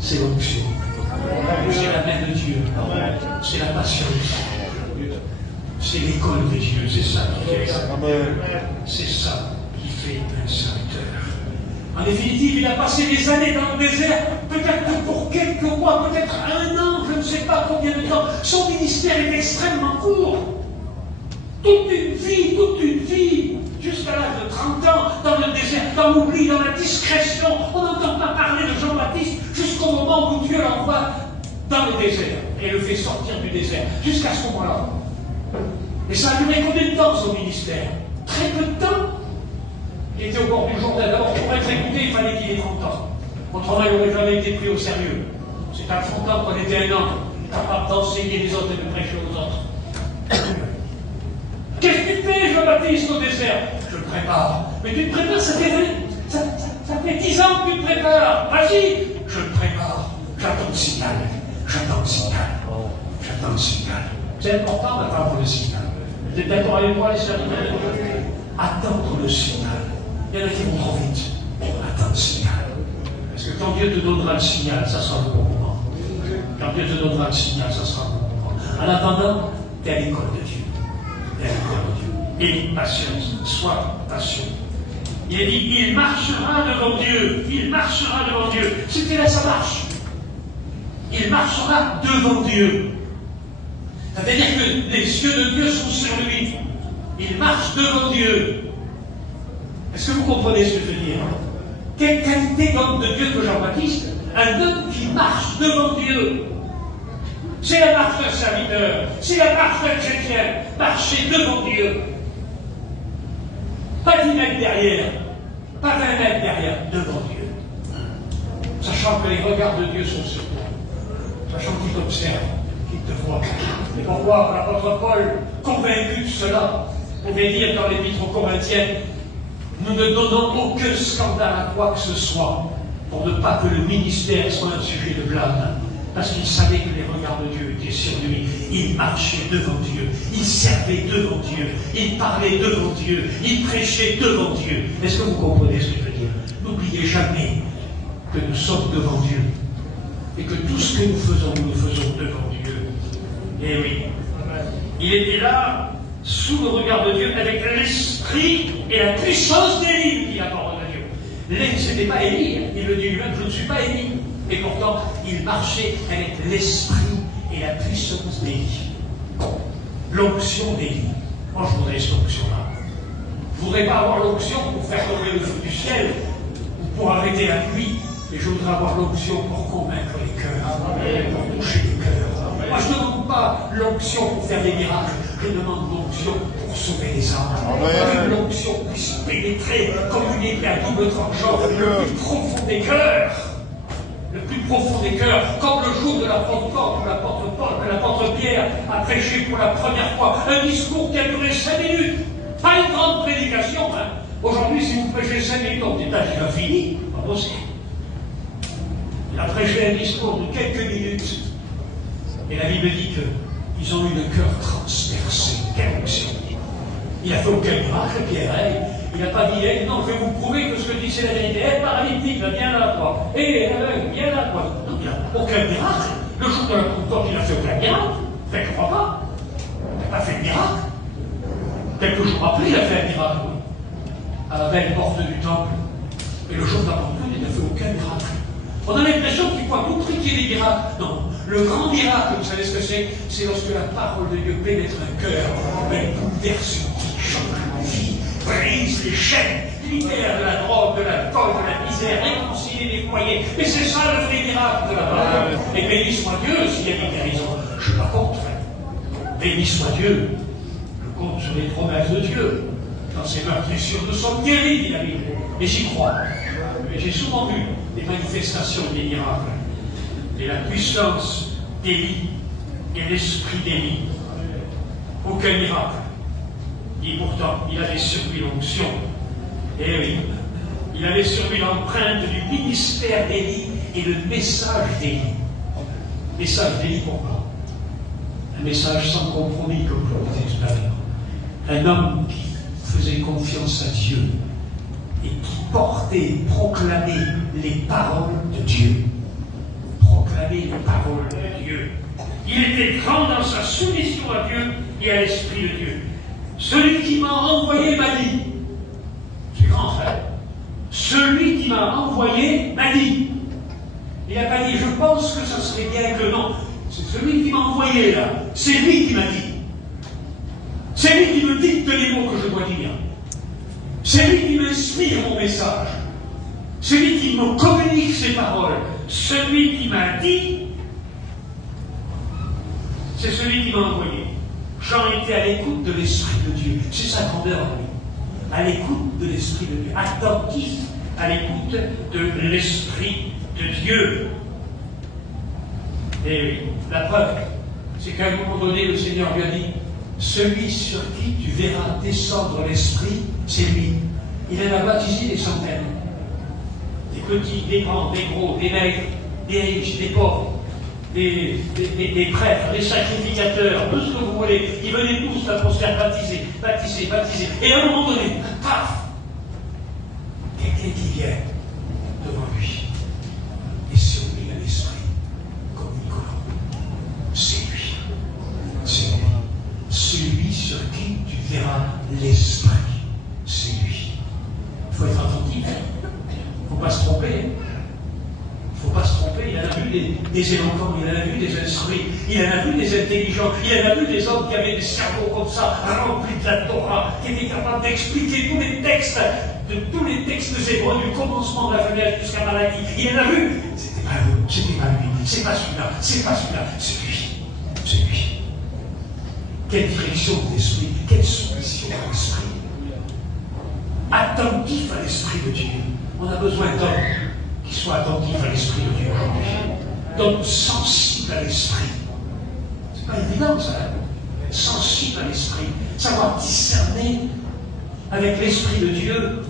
C'est l'onction. C'est la main de Dieu. C'est la patience. C'est l'école de Dieu. C'est ça qui fait ça. C'est ça qui fait un serviteur. En définitive, il a passé des années dans le désert, peut-être pour quelques mois, peut-être un an, je ne sais pas combien de temps. Son ministère est extrêmement court. Toute une vie, jusqu'à l'âge de 30 ans, dans le désert, dans l'oubli, dans la discrétion. On n'entend pas parler de Jean-Baptiste jusqu'au moment où Dieu l'envoie dans le désert et le fait sortir du désert, jusqu'à ce moment-là. Et ça a duré combien de temps, son ministère? Très peu de temps. Il était au bord du Jourdain. D'abord, pour être écouté, il fallait qu'il ait 30 ans. Autrement, il n'aurait jamais été pris au sérieux. C'est à 30 ans qu'on était un homme, capable d'enseigner les autres et de prêcher aux autres. Qu'est-ce que tu fais, Jean-Baptiste, au désert? Je le prépare. Mais tu te prépares, ça fait 10 ans que tu te prépares. Vas-y. Je le prépare. J'attends le signal. C'est important d'attendre le signal. Vous êtes d'accord avec moi, les serviteurs? Attendre le signal. Il y en a qui vont trop vite. Attends le signal. Parce que quand Dieu te donnera le signal, ça sera le bon moment. Quand Dieu te donnera le signal, ça sera le bon moment. En attendant, tu es à l'école de Dieu. Et patience, sois patient. Il a dit, il marchera devant Dieu. C'était là sa marche. Il marchera devant Dieu. C'est-à-dire que les yeux de Dieu sont sur lui. Il marche devant Dieu. Est-ce que vous comprenez ce que je veux dire? Quelle qualité d'homme de Dieu que Jean-Baptiste? Un homme qui marche devant Dieu. C'est la marche d'un serviteur, c'est la marche d'un chrétien. Marcher devant Dieu. Pas 10 mètres derrière, pas 20 mètres derrière, devant Dieu. Sachant que les regards de Dieu sont sur toi. Sachant qu'il t'observe, qu'il te voit. Et pourquoi l'apôtre Paul, convaincu de cela, pouvait dire dans l'épître aux Corinthiens, nous ne donnons aucun scandale à quoi que ce soit, pour ne pas que le ministère soit un sujet de blâme. Parce qu'il savait que les regards de Dieu étaient sur lui. Il marchait devant Dieu, il servait devant Dieu, il parlait devant Dieu, il prêchait devant Dieu. Est-ce que vous comprenez ce que je veux dire? N'oubliez jamais que nous sommes devant Dieu et que tout ce que nous faisons devant Dieu. Eh oui, il était là, sous le regard de Dieu, avec l'esprit et la puissance d'Élie, dit la parole de Dieu. Ce n'était pas Élie, il le dit lui-même, je ne suis pas Élie. Et pourtant, il marchait avec l'esprit et la puissance d'Élie. L'onction d'Élie. Moi, je voudrais cette onction-là. Je ne voudrais pas avoir l'onction pour faire tomber le feu du ciel ou pour arrêter la pluie, mais je voudrais avoir l'onction pour convaincre les cœurs, pour toucher les cœurs. Moi, je ne demande pas l'onction pour faire des miracles, je demande l'onction pour sauver les âmes. Que l'onction puisse pénétrer comme une épée à double tranchant le plus profond des cœurs. Le plus profond des cœurs, comme le jour de la Pentecôte où l'apôtre Pierre a prêché pour la première fois un discours qui a duré 5 minutes. Pas une grande prédication. Aujourd'hui, si vous prêchez 5 minutes, on dit là, j'ai pas fini. Pas possible. Il a prêché un discours de quelques minutes. Et la Bible dit qu'ils ont eu le cœur transpercé. Quelle onction! Il n'a fait aucun miracle, Pierre. Il n'a pas dit, non, je vais vous prouver que ce que je dis c'est la vérité. Paralytique, viens là, toi. Viens là, toi. Non, il n'a aucun miracle. Le jour de la Pentecôte, il n'a fait aucun miracle. Je ne crois pas. Il n'a pas fait de miracle. Quelques jours après, il a fait un miracle. À la belle porte du temple. Et le jour de la Pentecôte, il n'a fait aucun miracle. On a l'impression qu'il faut à tout prix qu'il y ait des miracles. Non. Le grand miracle, vous savez ce que c'est? C'est lorsque la parole de Dieu pénètre un cœur, elle bouleverse une vie, change la vie, brise les chaînes, libère de la drogue, de l'alcool, de la misère, réconcilie les foyers. Mais c'est ça le vrai miracle de la parole. Et béni soit Dieu s'il y a des guérisons. Je ne suis pas contre. Béni soit Dieu. Je compte sur les promesses de Dieu. Dans ses meurtrissures, nous sommes guéris, dit la Bible. Et j'y crois. J'ai souvent vu des manifestations des miracles. Et la puissance d'Élie et l'esprit d'Élie. Aucun miracle. Et pourtant, il avait sur lui l'onction. Et oui, il avait sur lui l'empreinte du ministère d'Élie et le message d'Élie. Message d'Élie pourquoi? Un message sans compromis, comme je le disais tout à l'heure. Un homme qui faisait confiance à Dieu et qui portait, proclamait les paroles de Dieu. Proclamer les paroles de Dieu. Il était grand dans sa soumission à Dieu et à l'Esprit de Dieu. Celui qui m'a envoyé m'a dit, c'est grand frère, celui qui m'a envoyé m'a dit. Il n'a pas dit, je pense que ça serait bien que non. C'est celui qui m'a envoyé là. C'est lui qui m'a dit. C'est lui qui me dicte les mots que je dois dire. C'est lui qui m'inspire mon message. C'est lui qui me communique ses paroles. Celui qui m'a dit, c'est celui qui m'a envoyé. Jean était à l'écoute de l'Esprit de Dieu. C'est sa grandeur en lui. À l'écoute de l'Esprit de Dieu. Attentif à l'écoute de l'Esprit de Dieu. Et la preuve, c'est qu'à un moment donné, le Seigneur lui a dit, celui sur qui tu verras descendre l'Esprit, c'est lui. Il en a baptisé des centaines. Des petits, des grands, des gros, des maigres, des riches, des pauvres, des prêtres, des sacrificateurs, tout ce que vous voulez. Ils venaient tous là pour se faire baptiser. Et à un moment donné, paf, quelqu'un qui vient devant lui. Et sur lui, il a l'esprit, comme une colombe. C'est lui. C'est lui. Celui sur qui tu verras l'esprit. C'est lui. Il faut être attentif. Il ne faut pas se tromper. Il ne faut pas se tromper. Il en a vu des éloquents, il en a vu des instruits, il en a vu des intelligents, il en a vu des hommes qui avaient des cerveaux comme ça, remplis de la Torah, qui étaient capables d'expliquer tous les textes hébreux, du commencement de la Genèse jusqu'à Malachie. Il en a vu. C'était pas lui, c'est pas celui-là, c'est lui. C'est lui. Quelle direction de l'esprit, quelle soumission à l'esprit. Attentif à l'esprit de Dieu. On a besoin d'hommes qui soient attentifs à l'esprit de Dieu aujourd'hui. D'hommes sensibles à l'esprit. C'est pas évident ça. Sensibles à l'esprit. Savoir discerner avec l'esprit de Dieu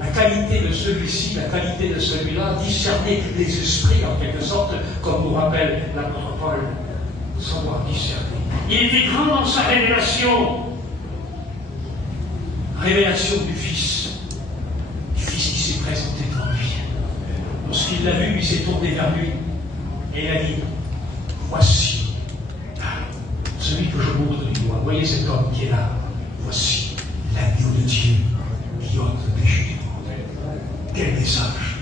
la qualité de celui-ci, la qualité de celui-là, discerner les esprits en quelque sorte, comme nous rappelle l'apôtre Paul. Savoir discerner. Il était grand dans sa révélation. Révélation du Fils. Du Fils qui s'est présenté devant lui. Lorsqu'il l'a vu, il s'est tourné vers lui. Et il a dit, voici celui que je montre du doigt. Voyez cet homme qui est là. Voici l'agneau de Dieu qui ôte le péché du monde. Quel message!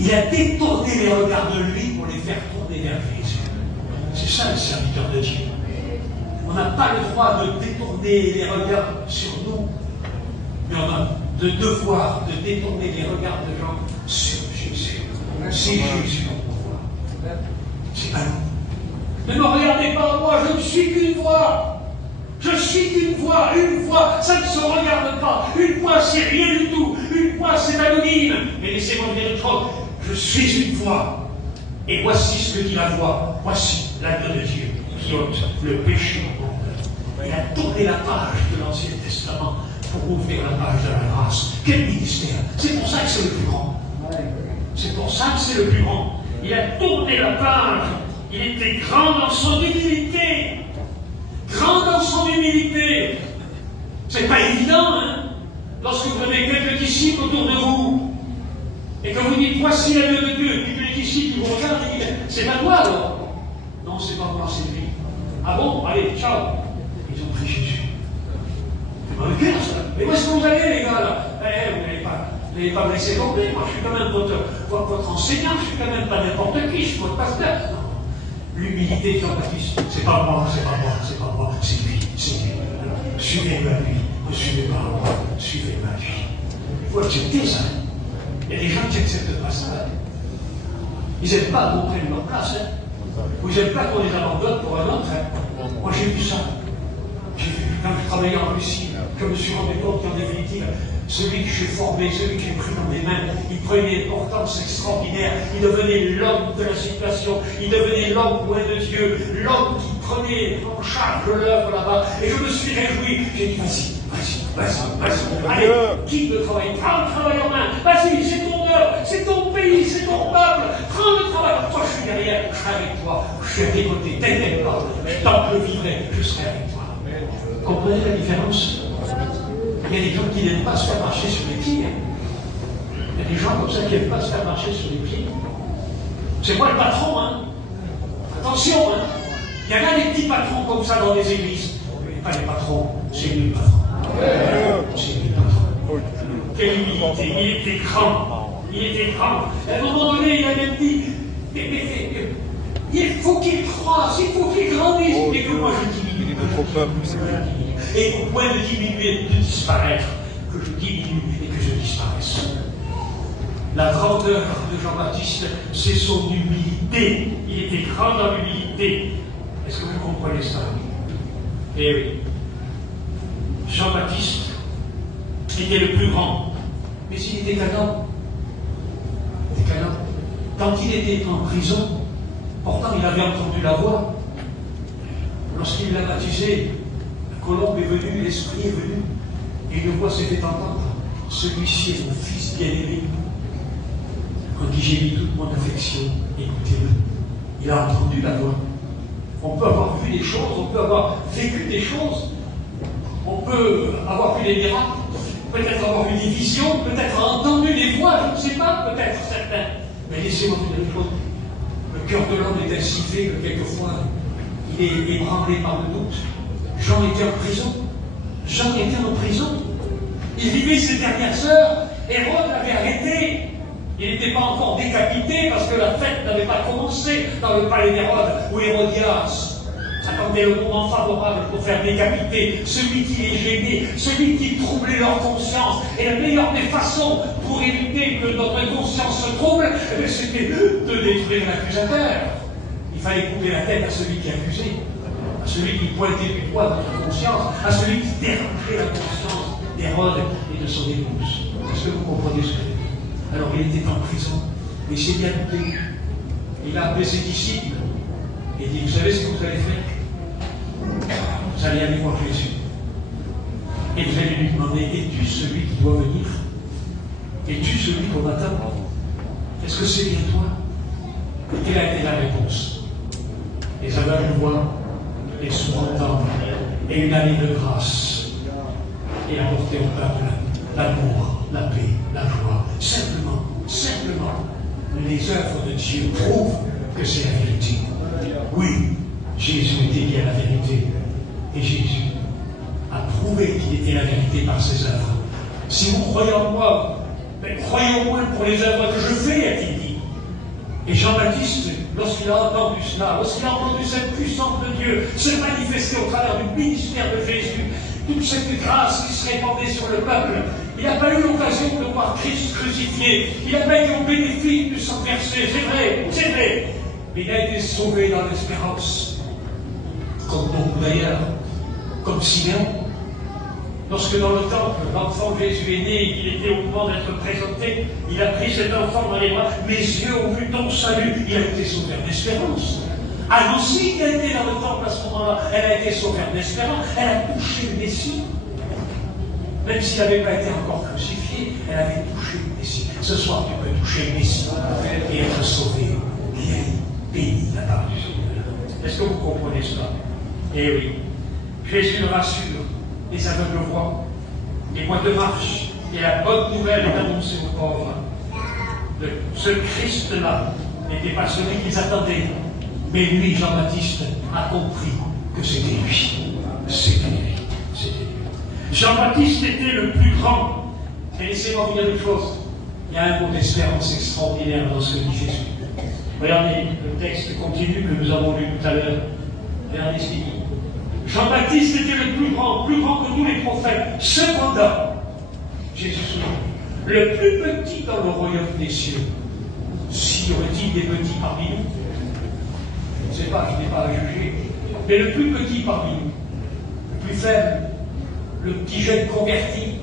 Il a détourné les regards de lui pour les faire tourner vers Jésus. C'est ça le serviteur de Dieu. On n'a pas le droit de détourner les regards sur nous, mais on a le devoir de détourner les regards de gens sur Jésus. C'est Jésus qu'on peut voir. C'est pas nous. Ne me regardez pas moi, je ne suis qu'une voix. Je suis qu'une voix, ça ne se regarde pas. Une voix, c'est rien du tout. Une voix, c'est anonyme. Mais laissez-moi vous dire une chose, je suis une voix. Et voici ce que dit la voix. Voici l'agneau de Dieu qui ôte le péché du monde. Il a tourné la page de l'Ancien Testament pour ouvrir la page de la grâce. Quel ministère! C'est pour ça que c'est le plus grand. C'est pour ça que c'est le plus grand. Il a tourné la page. Il était grand dans son humilité. Grand dans son humilité. C'est pas évident, hein? Lorsque vous avez quelques disciples autour de vous, et que vous dites, voici l'agneau de Dieu, puis que les disciples vous regardent et disent, c'est pas toi alors? Non, c'est pas moi, c'est lui. Ah bon? Allez, ciao. Ils ont pris Jésus. C'est dans le cœur, ça. Mais où est-ce que vous allez, les gars, là? Vous n'allez pas me laisser tomber. Moi, je suis quand même votre enseignant, je suis quand même pas n'importe qui, je suis votre pasteur. Non. L'humilité de Jean-Baptiste, c'est pas moi, c'est lui. Suivez-moi lui, ne suivez pas moi, suivez ma vie. Il faut accepter ça. Il y a des gens qui n'acceptent pas ça. Ils n'aiment pas qu'on prenne leur place. Hein. Ou ils n'aiment pas qu'on les abandonne pour un autre. Hein. Moi j'ai vu ça. J'ai vu, quand je travaillais en Russie, je me suis rendu compte qu'en définitive, celui que j'ai formé, celui que j'ai pris dans mes mains, il prenait une importance extraordinaire. Il devenait l'homme de la situation. Il devenait l'homme loin de Dieu. L'homme qui prenait en charge l'œuvre là-bas. Et je me suis réjoui. J'ai dit, vas-y. Allez, quitte le travail. Prends le travail en main. Vas-y, c'est ton œuvre, c'est ton pays, c'est ton peuple. Prends le travail. Moi, je suis derrière, je serai avec toi. Je suis à tes côtés. T'inquiète pas. Tant que je vivrai, je serai avec toi. Vous comprenez la différence? Il y a des gens qui n'aiment pas se faire marcher sur les pieds. Il y a des gens comme ça qui n'aiment pas se faire marcher sur les pieds. C'est moi le patron, hein. Attention, hein. Il y en a des petits patrons comme ça dans les églises. Mais pas les patrons, c'est lui le patron. C'est lui le patron. Quelle humilité, il était grand. À un moment donné, il a même dit, il faut qu'il croisse, il faut qu'il grandisse, et que moi je diminue. Et au point de diminuer, de disparaître, que je diminue et que je disparaisse. La grandeur de Jean-Baptiste, c'est son humilité. Il était grand dans l'humilité. Est-ce que vous comprenez ça? Eh oui. Jean-Baptiste était le plus grand, mais il était qu'un homme. Quand il était en prison, pourtant il avait entendu la voix. Lorsqu'il l'a baptisé, la colombe est venue, l'esprit est venu, et une voix s'est fait entendre. Celui-ci est mon fils bien-aimé, en qui j'ai mis toute mon affection, écoutez-le. Il a entendu la voix. On peut avoir vu des choses, on peut avoir vécu des choses, on peut avoir vu des miracles, peut-être avoir eu des visions, peut-être entendu des voix, je ne sais pas, peut-être certains. Mais laissez-moi vous dire une chose. Le cœur de l'homme est ainsi fait que quelquefois, il est ébranlé par le doute. Jean était en prison. Il vivait ses dernières heures. Hérode l'avait arrêté. Il n'était pas encore décapité parce que la fête n'avait pas commencé dans le palais d'Hérode où Hérodias attendait le moment favorable pour faire décapiter celui qui les gênait, celui qui troublait leur conscience. Et la meilleure des façons pour éviter que notre conscience se trouble, c'était de détruire l'accusateur. Il fallait couper la tête à celui qui accusait, à celui qui pointait du doigt notre conscience, à celui qui dérangeait la conscience d'Hérode et de son épouse. Est-ce que vous comprenez ce que je dis? Alors il était en prison, mais c'est bien douté. Il a appelé ses disciples et dit, vous savez ce que vous allez faire? Vous allez aller voir Jésus. Et vous allez lui demander, es-tu celui qui doit venir? Es-tu celui qu'on attend? Est-ce que c'est bien toi? Et quelle a été la réponse? Les aveugles voient, les sourds entendent, et une année de grâce est apportée au peuple. L'amour, la paix, la joie. Simplement, les œuvres de Dieu prouvent que c'est la vérité. Oui, Jésus était bien la vérité. Et Jésus a prouvé qu'il était la vérité par ses œuvres. Si vous croyez en moi, croyez au moins pour les œuvres que je fais, a-t-il dit. Et Jean-Baptiste, lorsqu'il a entendu cela, lorsqu'il a entendu cette puissance de Dieu se manifester au travers du ministère de Jésus, toute cette grâce qui se répandait sur le peuple, il n'a pas eu l'occasion de voir Christ crucifié. Il n'a pas été au bénéfice du sang versé. C'est vrai. Mais il a été sauvé dans l'espérance. comme beaucoup d'ailleurs, comme Siméon. Lorsque dans le temple, l'enfant Jésus est né et qu'il était au moment d'être présenté, il a pris cet enfant dans les bras. Mes yeux ont vu ton salut. Il a été sauveur d'espérance. Nancy, qui a été dans le temple à ce moment-là, elle a été sauveur d'espérance. Elle a touché le Messie. Même s'il n'avait pas été encore crucifié, elle avait touché le Messie. Ce soir, tu peux toucher le Messie et être sauvé. Béni la part du Seigneur. Est-ce que vous comprenez cela? Eh oui. Jésus le rassure. Les aveugles voient. Les moyens de marche. Et la bonne nouvelle est annoncée aux pauvres. Ce Christ-là n'était pas celui qu'ils attendaient. Mais lui, Jean-Baptiste, a compris que c'était lui. C'était lui. C'était lui. Jean-Baptiste était le plus grand. Et laissez-moi vous dire une chose. Il y a un mot d'espérance extraordinaire dans ce que dit Jésus. Regardez le texte continu que nous avons lu tout à l'heure. Regardez ce qu'il dit. Jean-Baptiste était le plus grand que tous les prophètes. Cependant, Jésus souligne, le plus petit dans le royaume des cieux. S'y aurait-il des petits parmi nous? Je ne sais pas, je n'ai pas à juger. Mais le plus petit parmi nous, le plus faible, le petit jeune converti,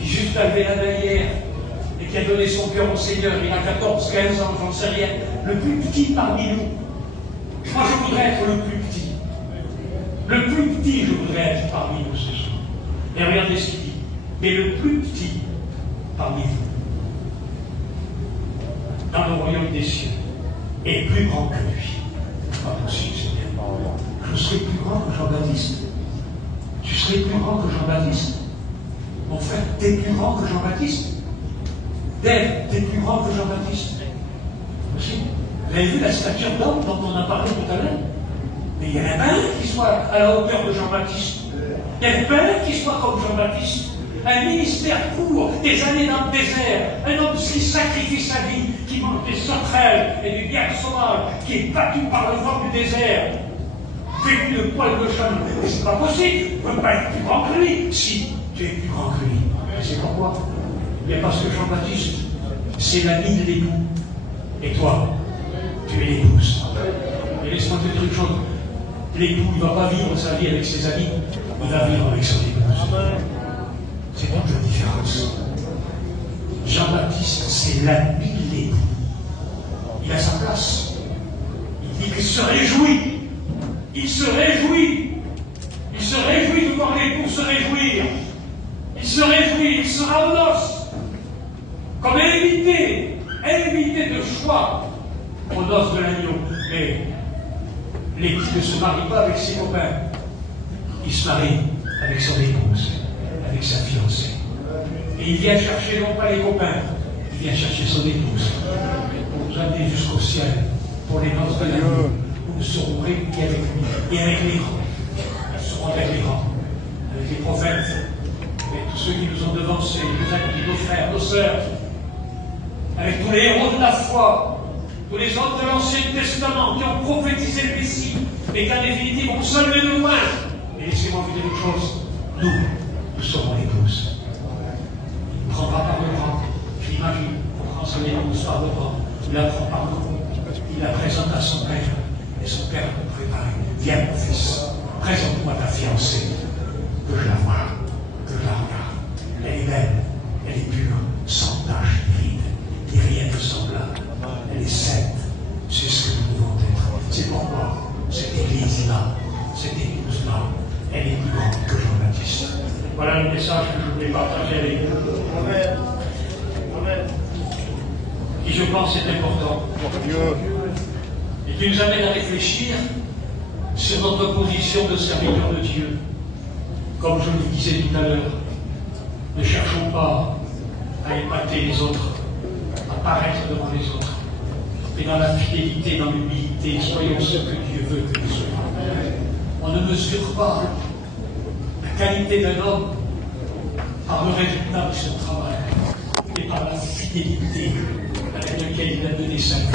qui juste a levé la main hier, et qui a donné son cœur au Seigneur, il a 14, 15 ans, j'en sais rien, le plus petit parmi nous. Moi, je voudrais être le plus petit. Le plus petit, je voudrais être parmi nous ce soir. Et regardez ce qu'il dit. Mais le plus petit parmi vous, dans le royaume des cieux, est plus grand que lui. Pas possible, Seigneur. Je serai plus grand que Jean-Baptiste. Tu serais plus grand que Jean-Baptiste. Mon frère, t'es plus grand que Jean-Baptiste. Dave, t'es plus grand que Jean-Baptiste. Aussi. Vous avez vu la stature d'homme dont on a parlé tout à l'heure? Mais il y en a pas un qui soit à la hauteur de Jean-Baptiste. Il y en a pas un qui soit comme Jean-Baptiste. Un ministère court, des années dans le désert, un homme qui sacrifie sa vie, qui mange des sauterelles et du bière sauvage, qui est battu par le vent du désert, vêtu de poils de chameau. Mais c'est pas possible, tu ne peux pas être plus grand que lui. Si, tu es plus grand que lui. Et c'est pourquoi? Mais parce que Jean-Baptiste, c'est l'ami de l'époux. Et toi, tu es l'épouse. Et laisse-moi te dire une chose. L'époux ne va pas vivre sa vie avec ses amis, il va vivre avec son épouse. C'est toute la différence. Jean-Baptiste, c'est l'ami de l'époux. Il a sa place. Il dit qu'il se réjouit. Il se réjouit. Il se réjouit de voir l'époux se réjouir. Il se réjouit, il sera aux noces. Comme invité de choix aux noces de l'agneau. Mais l'époux ne se marie pas avec ses copains. Il se marie avec son épouse, avec sa fiancée. Et il vient chercher non pas les copains, il vient chercher son épouse. Pour nous amener jusqu'au ciel, pour les noces de l'agneau, où nous serons réunis avec lui et avec les grands. Nous serons avec les grands, avec les prophètes, avec tous ceux qui nous ont devancés, nos amis, nos frères, nos sœurs, avec tous les héros de la foi, tous les hommes de l'Ancien Testament qui ont prophétisé le Messie, mais qu'en définitive ont salué de loin. Et laissez-moi vous dire une chose, nous serons l'épouse. Il prendra par le bras, je l'imagine, on prend son épouse par le bras, il la prend par le cou, il la présente à son père, et son père nous prépare. Viens mon fils, présente-moi ta fiancée, que je la vois, que je la regarde. Elle est belle, elle est pure, sans tache, vide, et rien de semblable. Elle est sainte, c'est ce que nous devons être. C'est pourquoi cette église-là, cette épouse-là, elle est plus grande que Jean-Baptiste. Voilà le message que je voulais partager avec vous. Amen. Amen. Qui je pense est important. Et qui nous amène à réfléchir sur notre position de serviteur de Dieu. Comme je le disais tout à l'heure, ne cherchons pas à épater les autres, à paraître devant les autres. Mais dans la fidélité, dans l'humilité, soyons ce que Dieu veut que nous soyons. On ne mesure pas la qualité d'un homme par le résultat de son travail, mais par la fidélité avec laquelle il a donné sa vie.